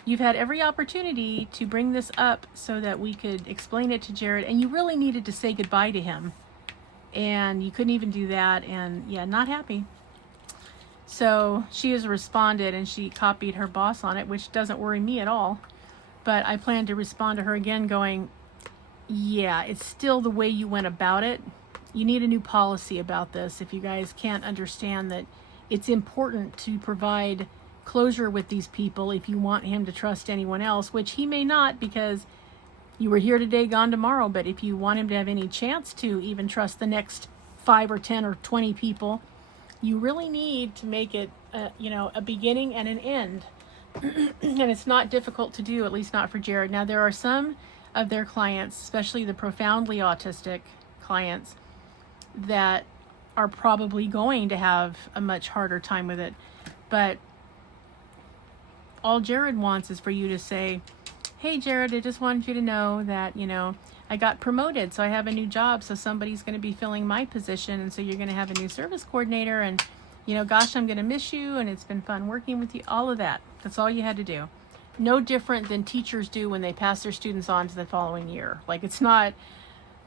you've had every opportunity to bring this up so that we could explain it to Jared. And you really needed to say goodbye to him. And you couldn't even do that. And yeah, not happy. So she has responded and she copied her boss on it, which doesn't worry me at all. But I plan to respond to her again going, yeah, it's still the way you went about it. You need a new policy about this if you guys can't understand that it's important to provide closure with these people if you want him to trust anyone else, which he may not because you were here today, gone tomorrow. But if you want him to have any chance to even trust the next 5 or 10 or 20 people, you really need to make it, a beginning and an end. And it's not difficult to do, at least not for Jared. Now, there are some of their clients, especially the profoundly autistic clients, that are probably going to have a much harder time with it. But all Jared wants is for you to say, hey Jared, I just wanted you to know that, I got promoted, so I have a new job, so somebody's going to be filling my position, and so you're going to have a new service coordinator, and gosh, I'm going to miss you, and it's been fun working with you. All of that. That's all you had to do. No different than teachers do when they pass their students on to the following year. Like, it's not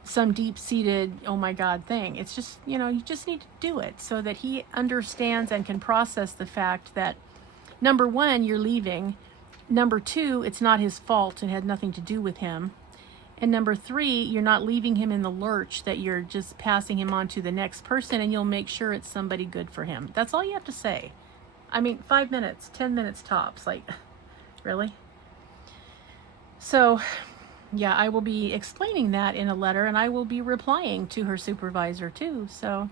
some deep-seated, oh my God thing. It's just, you just need to do it so that he understands and can process the fact that, number one, you're leaving. Number two, it's not his fault and had nothing to do with him. And number three, you're not leaving him in the lurch, that you're just passing him on to the next person and you'll make sure it's somebody good for him. That's all you have to say. I mean, 5 minutes, 10 minutes tops. Like, really? So yeah, I will be explaining that in a letter and I will be replying to her supervisor too. So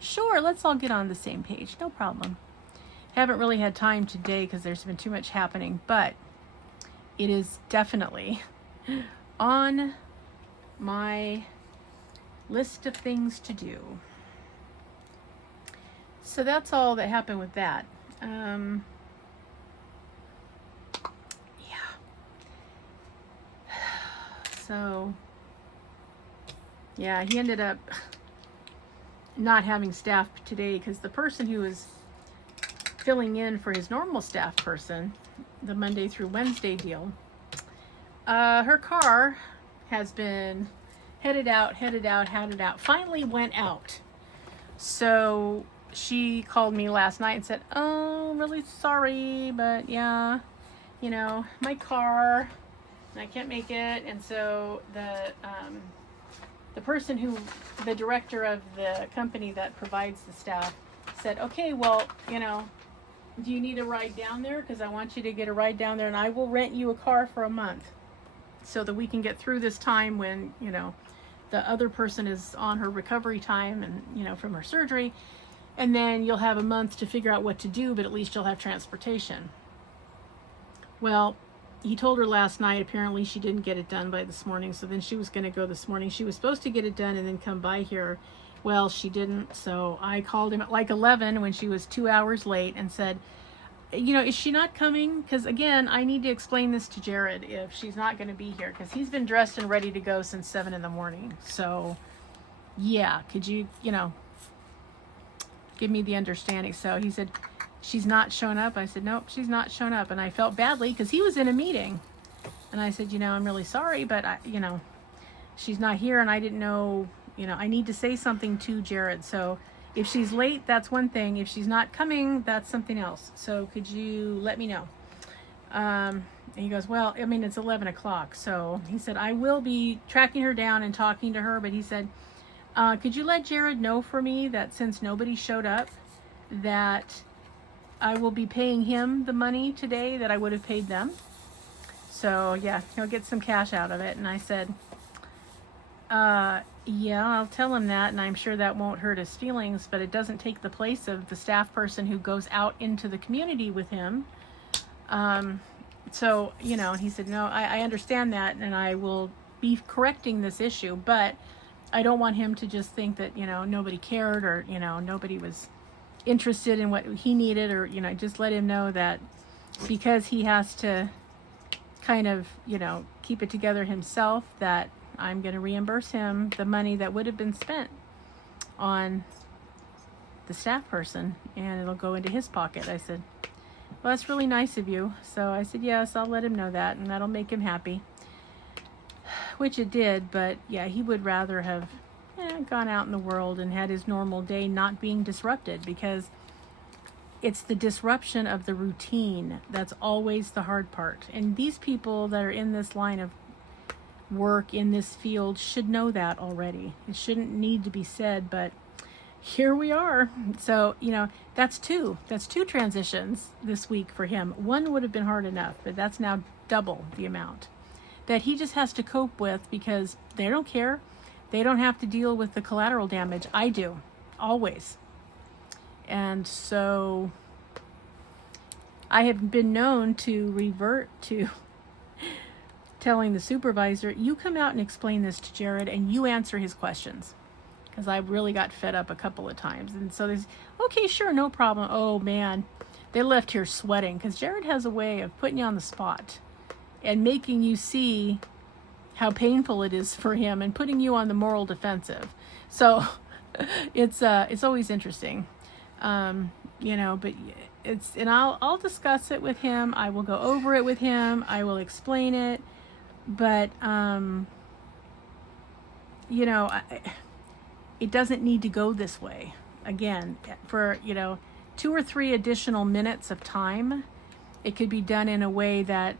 sure, let's all get on the same page. No problem. Haven't really had time today because there's been too much happening, but it is definitely on my list of things to do. So that's all that happened with that. So, yeah, he ended up not having staff today because the person who was filling in for his normal staff person, the Monday through Wednesday deal, her car has been headed out, finally went out. So she called me last night and said, oh, really sorry, but yeah, my car, I can't make it. And so the person the director of the company that provides the staff said, okay, well, do you need a ride down there? Because I want you to get a ride down there and I will rent you a car for a month so that we can get through this time when, the other person is on her recovery time and, from her surgery. And then you'll have a month to figure out what to do, but at least you'll have transportation. Well, he told her last night, apparently she didn't get it done by this morning, so then she was going to go this morning. She was supposed to get it done and then come by here. Well, she didn't, so I called him at like 11 when she was 2 hours late and said, is she not coming? Because again, I need to explain this to Jared if she's not going to be here, because he's been dressed and ready to go since 7 in the morning. So yeah, could you, give me the understanding? So he said, she's not shown up. I said, nope, she's not shown up. And I felt badly because he was in a meeting. And I said, I'm really sorry, but she's not here and I didn't know, I need to say something to Jared. So if she's late, that's one thing. If she's not coming, that's something else. So could you let me know? And he goes, well, it's 11 o'clock. So he said, I will be tracking her down and talking to her. But he said, could you let Jared know for me that since nobody showed up, that I will be paying him the money today that I would have paid them. So yeah, he'll get some cash out of it. And I said, Yeah, I'll tell him that, and I'm sure that won't hurt his feelings, but it doesn't take the place of the staff person who goes out into the community with him. So, you know, he said, no, I understand that, and I will be correcting this issue, but I don't want him to just think that, you know, nobody cared, or, you know, nobody was interested in what he needed, or, you know, just let him know that because he has to kind of, you know, keep it together himself, that I'm going to reimburse him the money that would have been spent on the staff person, and it'll go into his pocket. I said, well, that's really nice of you. So I said, yes, I'll let him know that, and that'll make him happy. Which it did, but yeah, he would rather have gone out in the world and had his normal day not being disrupted, because it's the disruption of the routine that's always the hard part. And these people that are in this line of work, in this field, should know that already. It shouldn't need to be said, but here we are. So, you know, that's two transitions this week for him. One would have been hard enough, but that's now double the amount that he just has to cope with, because they don't care. They don't have to deal with the collateral damage. I do, always. And so I have been known to revert to telling the supervisor, you come out and explain this to Jared and you answer his questions. Because I really got fed up a couple of times. And so there's, okay, sure, no problem. Oh man, they left here sweating, because Jared has a way of putting you on the spot and making you see how painful it is for him, and putting you on the moral defensive. So it's always interesting, you know, but and I'll discuss it with him. I will go over it with him. I will explain it, but you know, it doesn't need to go this way. Again, for, you know, 2 or 3 additional minutes of time, it could be done in a way that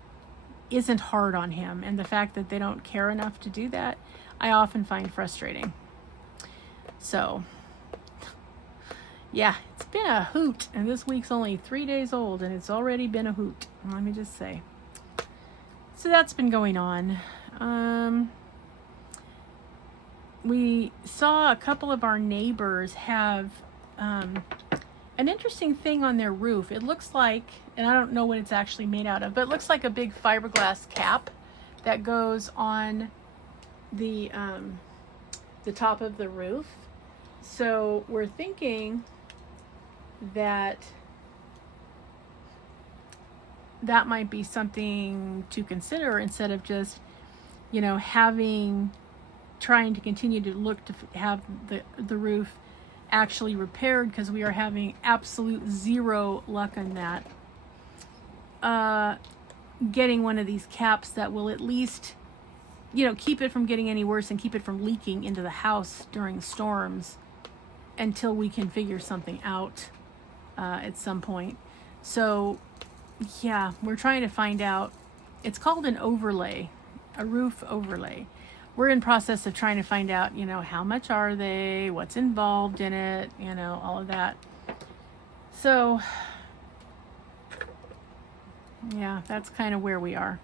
isn't hard on him. And the fact that they don't care enough to do that, I often find frustrating. So, yeah, it's been a hoot. And this week's only 3 days old, and it's already been a hoot. Let me just say. So that's been going on. We saw a couple of our neighbors have an interesting thing on their roof. It looks like, and I don't know what it's actually made out of, but it looks like a big fiberglass cap that goes on the top of the roof. So we're thinking that that might be something to consider, instead of just, you know, trying to continue to look to have the roof actually repaired, because we are having absolute zero luck on that. Getting one of these caps that will at least, you know, keep it from getting any worse and keep it from leaking into the house during storms, until we can figure something out at some point. So yeah, we're trying to find out. It's called an overlay, a roof overlay. We're in process of trying to find out, you know, how much are they, what's involved in it, you know, all of that. So yeah, that's kind of where we are.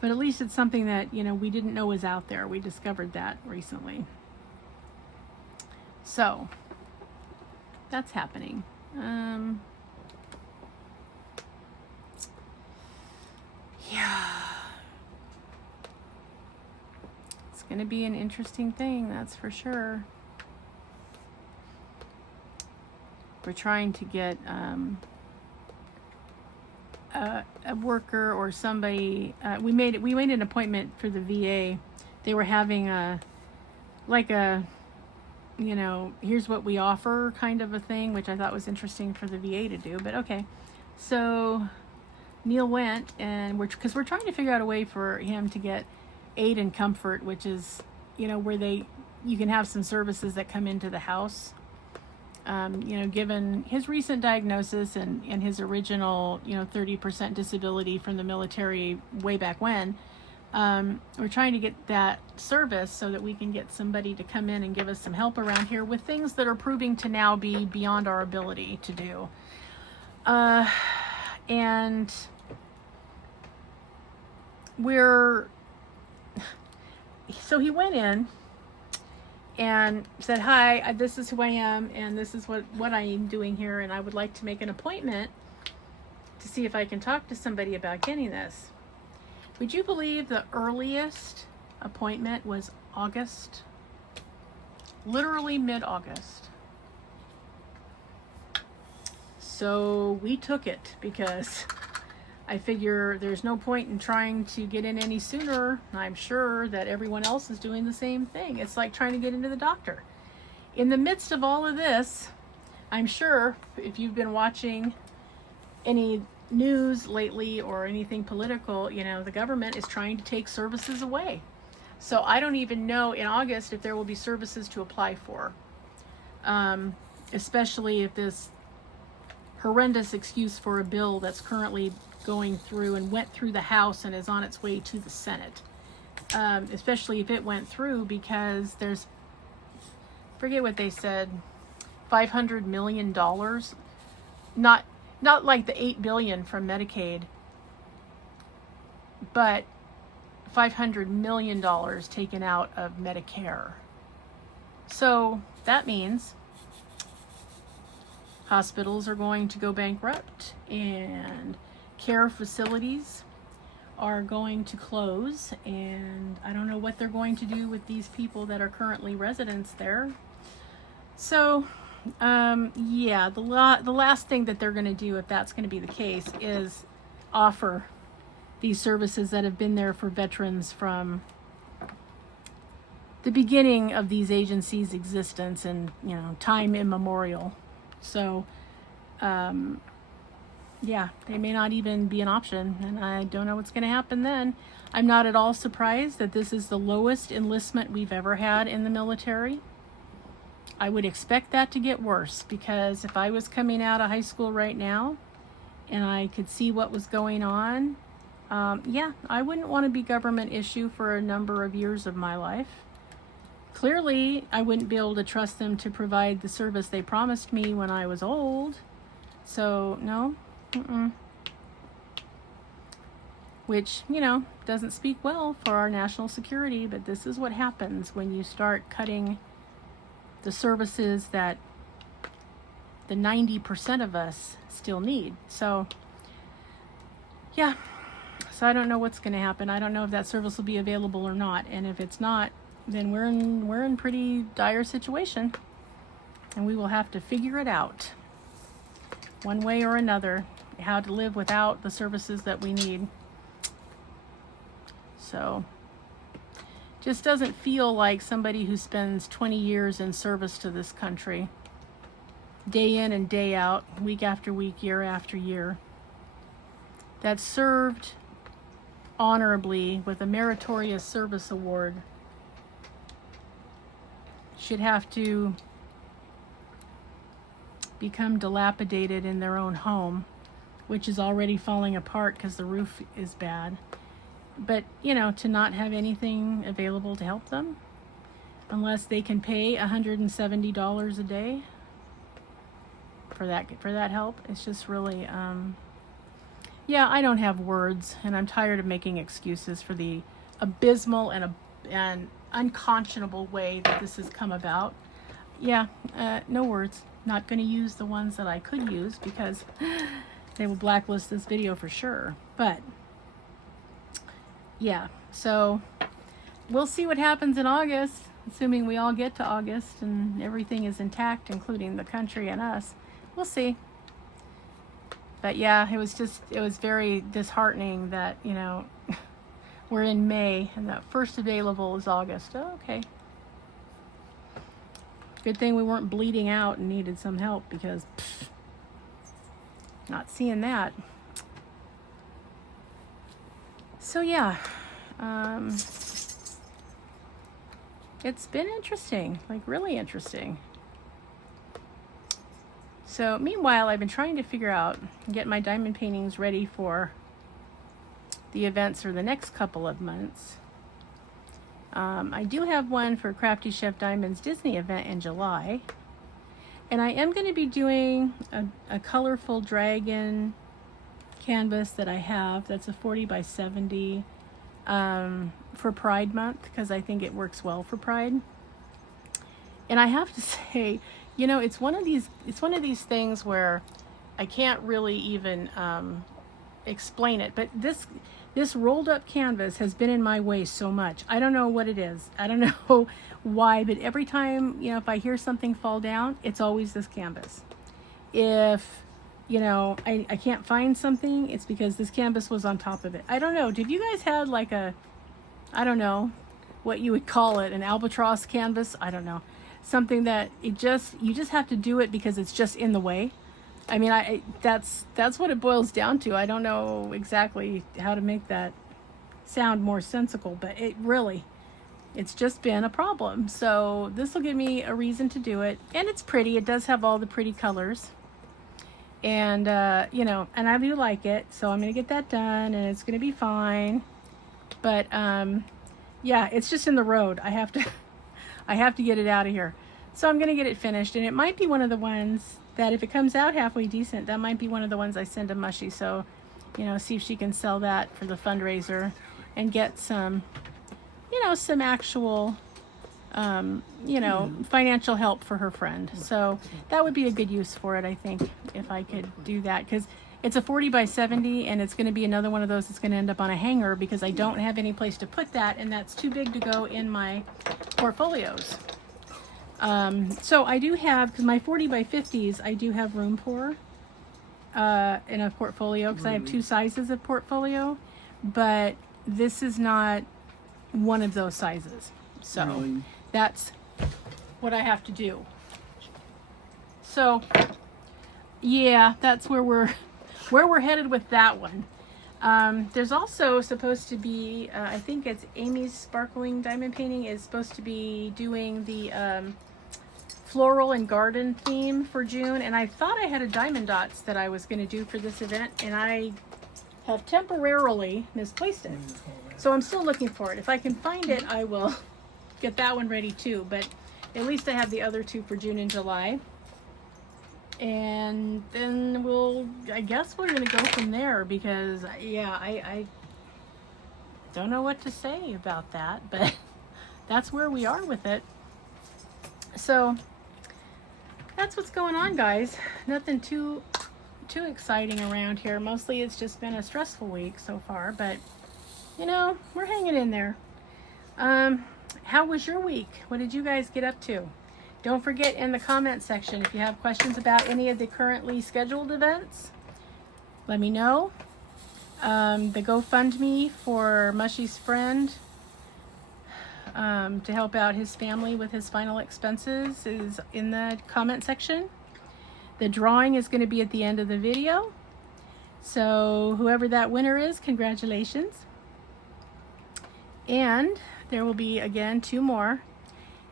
But at least it's something that, you know, we didn't know was out there. We discovered that recently. So that's happening. Yeah. It's going to be an interesting thing, that's for sure. We're trying to get a worker or somebody. We made an appointment for the VA. They were having you know, here's what we offer kind of a thing, which I thought was interesting for the VA to do. But okay, so Neil went, and because we're trying to figure out a way for him to get aid and comfort, which is, you know, where you can have some services that come into the house. You know, given his recent diagnosis and his original, you know, 30% disability from the military way back when, we're trying to get that service so that we can get somebody to come in and give us some help around here with things that are proving to now be beyond our ability to do. And so he went in and said, hi, this is who I am, and this is what I am doing here, and I would like to make an appointment to see if I can talk to somebody about getting this. Would you believe the earliest appointment was August? Literally mid-August. So we took it because I figure there's no point in trying to get in any sooner. I'm sure that everyone else is doing the same thing. It's like trying to get into the doctor. In the midst of all of this, I'm sure if you've been watching any news lately or anything political, you know, the government is trying to take services away. So I don't even know in August if there will be services to apply for, especially if this horrendous excuse for a bill that's currently going through and went through the House and is on its way to the Senate, especially if it went through, because there's, forget what they said, $500 million, not like the $8 billion from Medicaid, but $500 million taken out of Medicare. So that means hospitals are going to go bankrupt and care facilities are going to close, and I don't know what they're going to do with these people that are currently residents there. So yeah, the last thing that they're going to do, if that's going to be the case, is offer these services that have been there for veterans from the beginning of these agencies' existence and, you know, time immemorial. So yeah, they may not even be an option, and I don't know what's going to happen then. I'm not at all surprised that this is the lowest enlistment we've ever had in the military. I would expect that to get worse, because if I was coming out of high school right now and I could see what was going on, yeah, I wouldn't want to be government issue for a number of years of my life. Clearly, I wouldn't be able to trust them to provide the service they promised me when I was old. So, no. Which, you know, doesn't speak well for our national security, but this is what happens when you start cutting the services that the 90% of us still need. So, yeah. So I don't know what's going to happen. I don't know if that service will be available or not. And if it's not, then we're in pretty dire situation, and we will have to figure it out one way or another, how to live without the services that we need. So just doesn't feel like somebody who spends 20 years in service to this country, day in and day out, week after week, year after year, that served honorably with a meritorious service award, should have to become dilapidated in their own home, which is already falling apart because the roof is bad. But, you know, to not have anything available to help them, unless they can pay $170 a day for that help. It's just really, yeah, I don't have words, and I'm tired of making excuses for the abysmal and unconscionable way that this has come about. Yeah, no words. Not going to use the ones that I could use, because they will blacklist this video for sure. But yeah, so we'll see what happens in August, assuming we all get to August and everything is intact, including the country and us. We'll see. But yeah, it was very disheartening that, you know, we're in May and the first available is August. Oh, okay. Good thing we weren't bleeding out and needed some help, because not seeing that. So yeah, it's been interesting, like really interesting. So meanwhile, I've been trying to figure out, get my diamond paintings ready for the events for the next couple of months. I do have one for Crafty Chef Diamond's Disney event in July. And I am going to be doing a colorful dragon canvas that I have. That's a 40 by 70. for Pride Month, because I think it works well for Pride. And I have to say, you know, it's one of these things where I can't really even explain it, but this rolled up canvas has been in my way so much. I don't know what it is. I don't know why, but every time, you know, if I hear something fall down, it's always this canvas. If, you know, I can't find something, it's because this canvas was on top of it. I don't know. Did you guys have like a, I don't know what you would call it, an albatross canvas? I don't know. Something that you just have to do it because it's just in the way. I mean, that's what it boils down to. I don't know exactly how to make that sound more sensical, but it's just been a problem. So this will give me a reason to do it. And it's pretty. It does have all the pretty colors. And, you know, and I do like it. So I'm going to get that done and it's going to be fine. But, yeah, it's just in the road. I have to get it out of here. So I'm going to get it finished. And it might be one of the ones that if it comes out halfway decent, that might be one of the ones I send to Mushy. So, you know, see if she can sell that for the fundraiser and get some, you know, some actual, you know, financial help for her friend. So that would be a good use for it, I think, if I could do that. Because it's a 40 by 70 and it's going to be another one of those that's going to end up on a hanger because I don't have any place to put that and that's too big to go in my portfolios. So I do have, because my 40 by 50s, I do have room for in a portfolio because I have two sizes of portfolio, but this is not one of those sizes. So that's what I have to do. So yeah, that's where we're headed with that one. There's also supposed to be, I think it's Amy's Sparkling Diamond Painting is supposed to be doing the floral and garden theme for June. And I thought I had a diamond dots that I was going to do for this event. And I have temporarily misplaced it. So I'm still looking for it. If I can find it, I will get that one ready too. But at least I have the other two for June and July. And then I guess we're going to go from there because, yeah, I don't know what to say about that, but that's where we are with it. So that's what's going on, guys. Nothing too exciting around here. Mostly it's just been a stressful week so far, but, you know, we're hanging in there. How was your week? What did you guys get up to? Don't forget in the comment section if you have questions about any of the currently scheduled events. Let me know. The GoFundMe for Mushy's friend to help out his family with his final expenses is in the comment section. The drawing is going to be at the end of the video. So whoever that winner is, congratulations. And there will be, again, 2 more.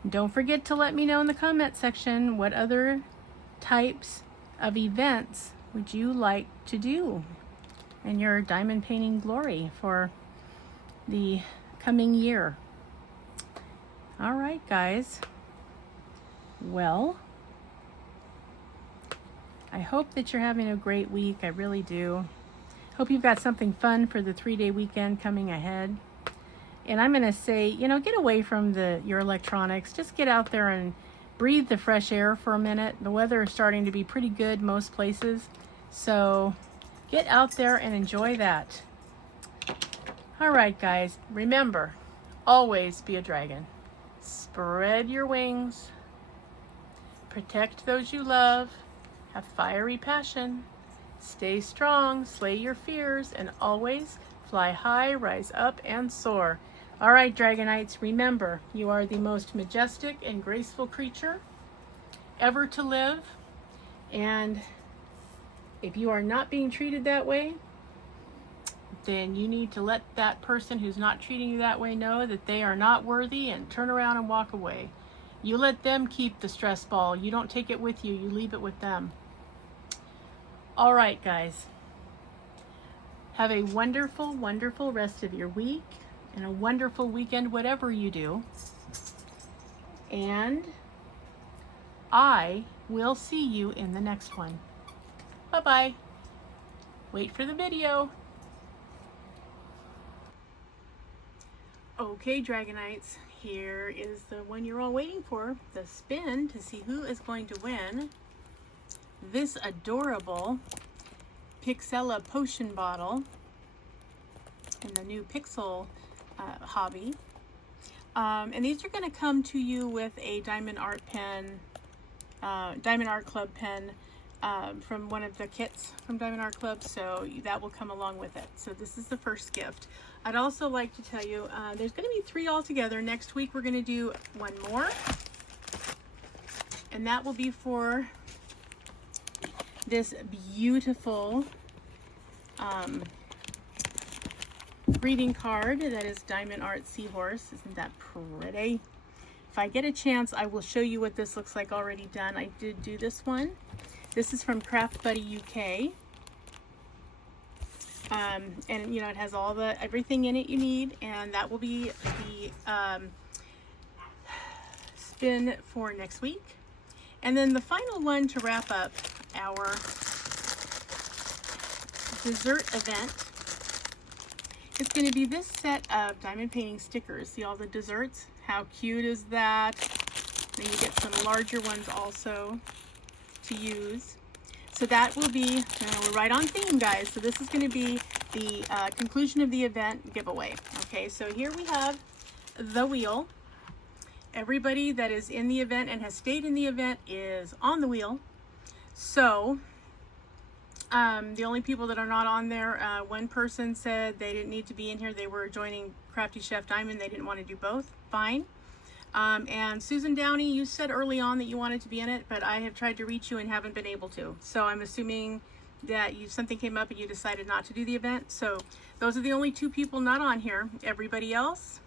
Don't forget to let me know in the comment section what other types of events would you like to do in your diamond painting glory for the coming year. All right, guys. Well, I hope that you're having a great week. I really do. Hope you've got something fun for the 3-day weekend coming ahead. And I'm going to say, you know, get away from your electronics. Just get out there and breathe the fresh air for a minute. The weather is starting to be pretty good most places. So get out there and enjoy that. All right, guys. Remember, always be a dragon. Spread your wings. Protect those you love. Have fiery passion. Stay strong, slay your fears, and always fly high, rise up, and soar. All right, Dragonites, remember, you are the most majestic and graceful creature ever to live. And if you are not being treated that way, then you need to let that person who's not treating you that way know that they are not worthy and turn around and walk away. You let them keep the stress ball. You don't take it with you. You leave it with them. All right, guys. Have a wonderful, wonderful rest of your week and a wonderful weekend, whatever you do. And I will see you in the next one. Bye-bye. Wait for the video. Okay, Dragonites, here is the one you're all waiting for, the spin to see who is going to win this adorable Pixella potion bottle in the new Pixel hobby. And these are going to come to you with a Diamond Art pen, Diamond Art Club pen from one of the kits from Diamond Art Club, so that will come along with it. So this is the first gift. I'd also like to tell you there's going to be 3 altogether. Next week we're going to do 1 more, and that will be for this beautiful greeting card that is Diamond Art Seahorse. Isn't that pretty? If I get a chance, I will show you what this looks like already done. I did do this one. This is from Craft Buddy UK. And you know, it has all everything in it you need, and that will be the spin for next week. And then the final one to wrap up our dessert event is going to be this set of diamond painting stickers. See all the desserts? How cute is that? Then you get some larger ones also to use. So that will be, we're right on theme, guys. So this is going to be the conclusion of the event giveaway. Okay, so here we have the wheel. Everybody that is in the event and has stayed in the event is on the wheel. So the only people that are not on there, one person said they didn't need to be in here. They were joining Crafty Chef Diamond. They didn't want to do both. Fine. And Susan Downey, you said early on that you wanted to be in it, but I have tried to reach you and haven't been able to. So I'm assuming that something came up and you decided not to do the event. So those are the only 2 people not on here. Everybody else,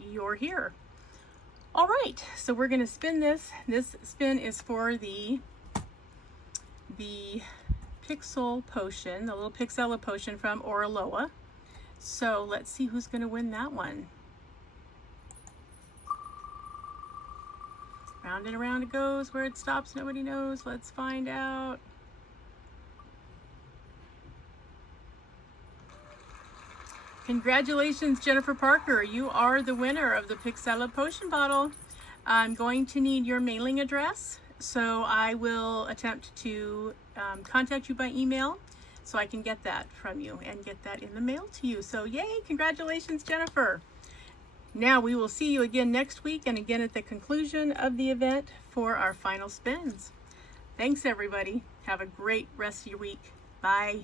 you're here. All right, so we're going to spin this. This spin is for the Pixel potion, the little Pixella potion from Oraloa. So let's see who's going to win that one. Round and around it goes. Where it stops, nobody knows. Let's find out. Congratulations, Jennifer Parker. You are the winner of the Pixella potion bottle. I'm going to need your mailing address, so I will attempt to contact you by email so I can get that from you and get that in the mail to you. So yay, congratulations, Jennifer. Now we will see you again next week and again at the conclusion of the event for our final spins. Thanks, everybody. Have a great rest of your week. Bye.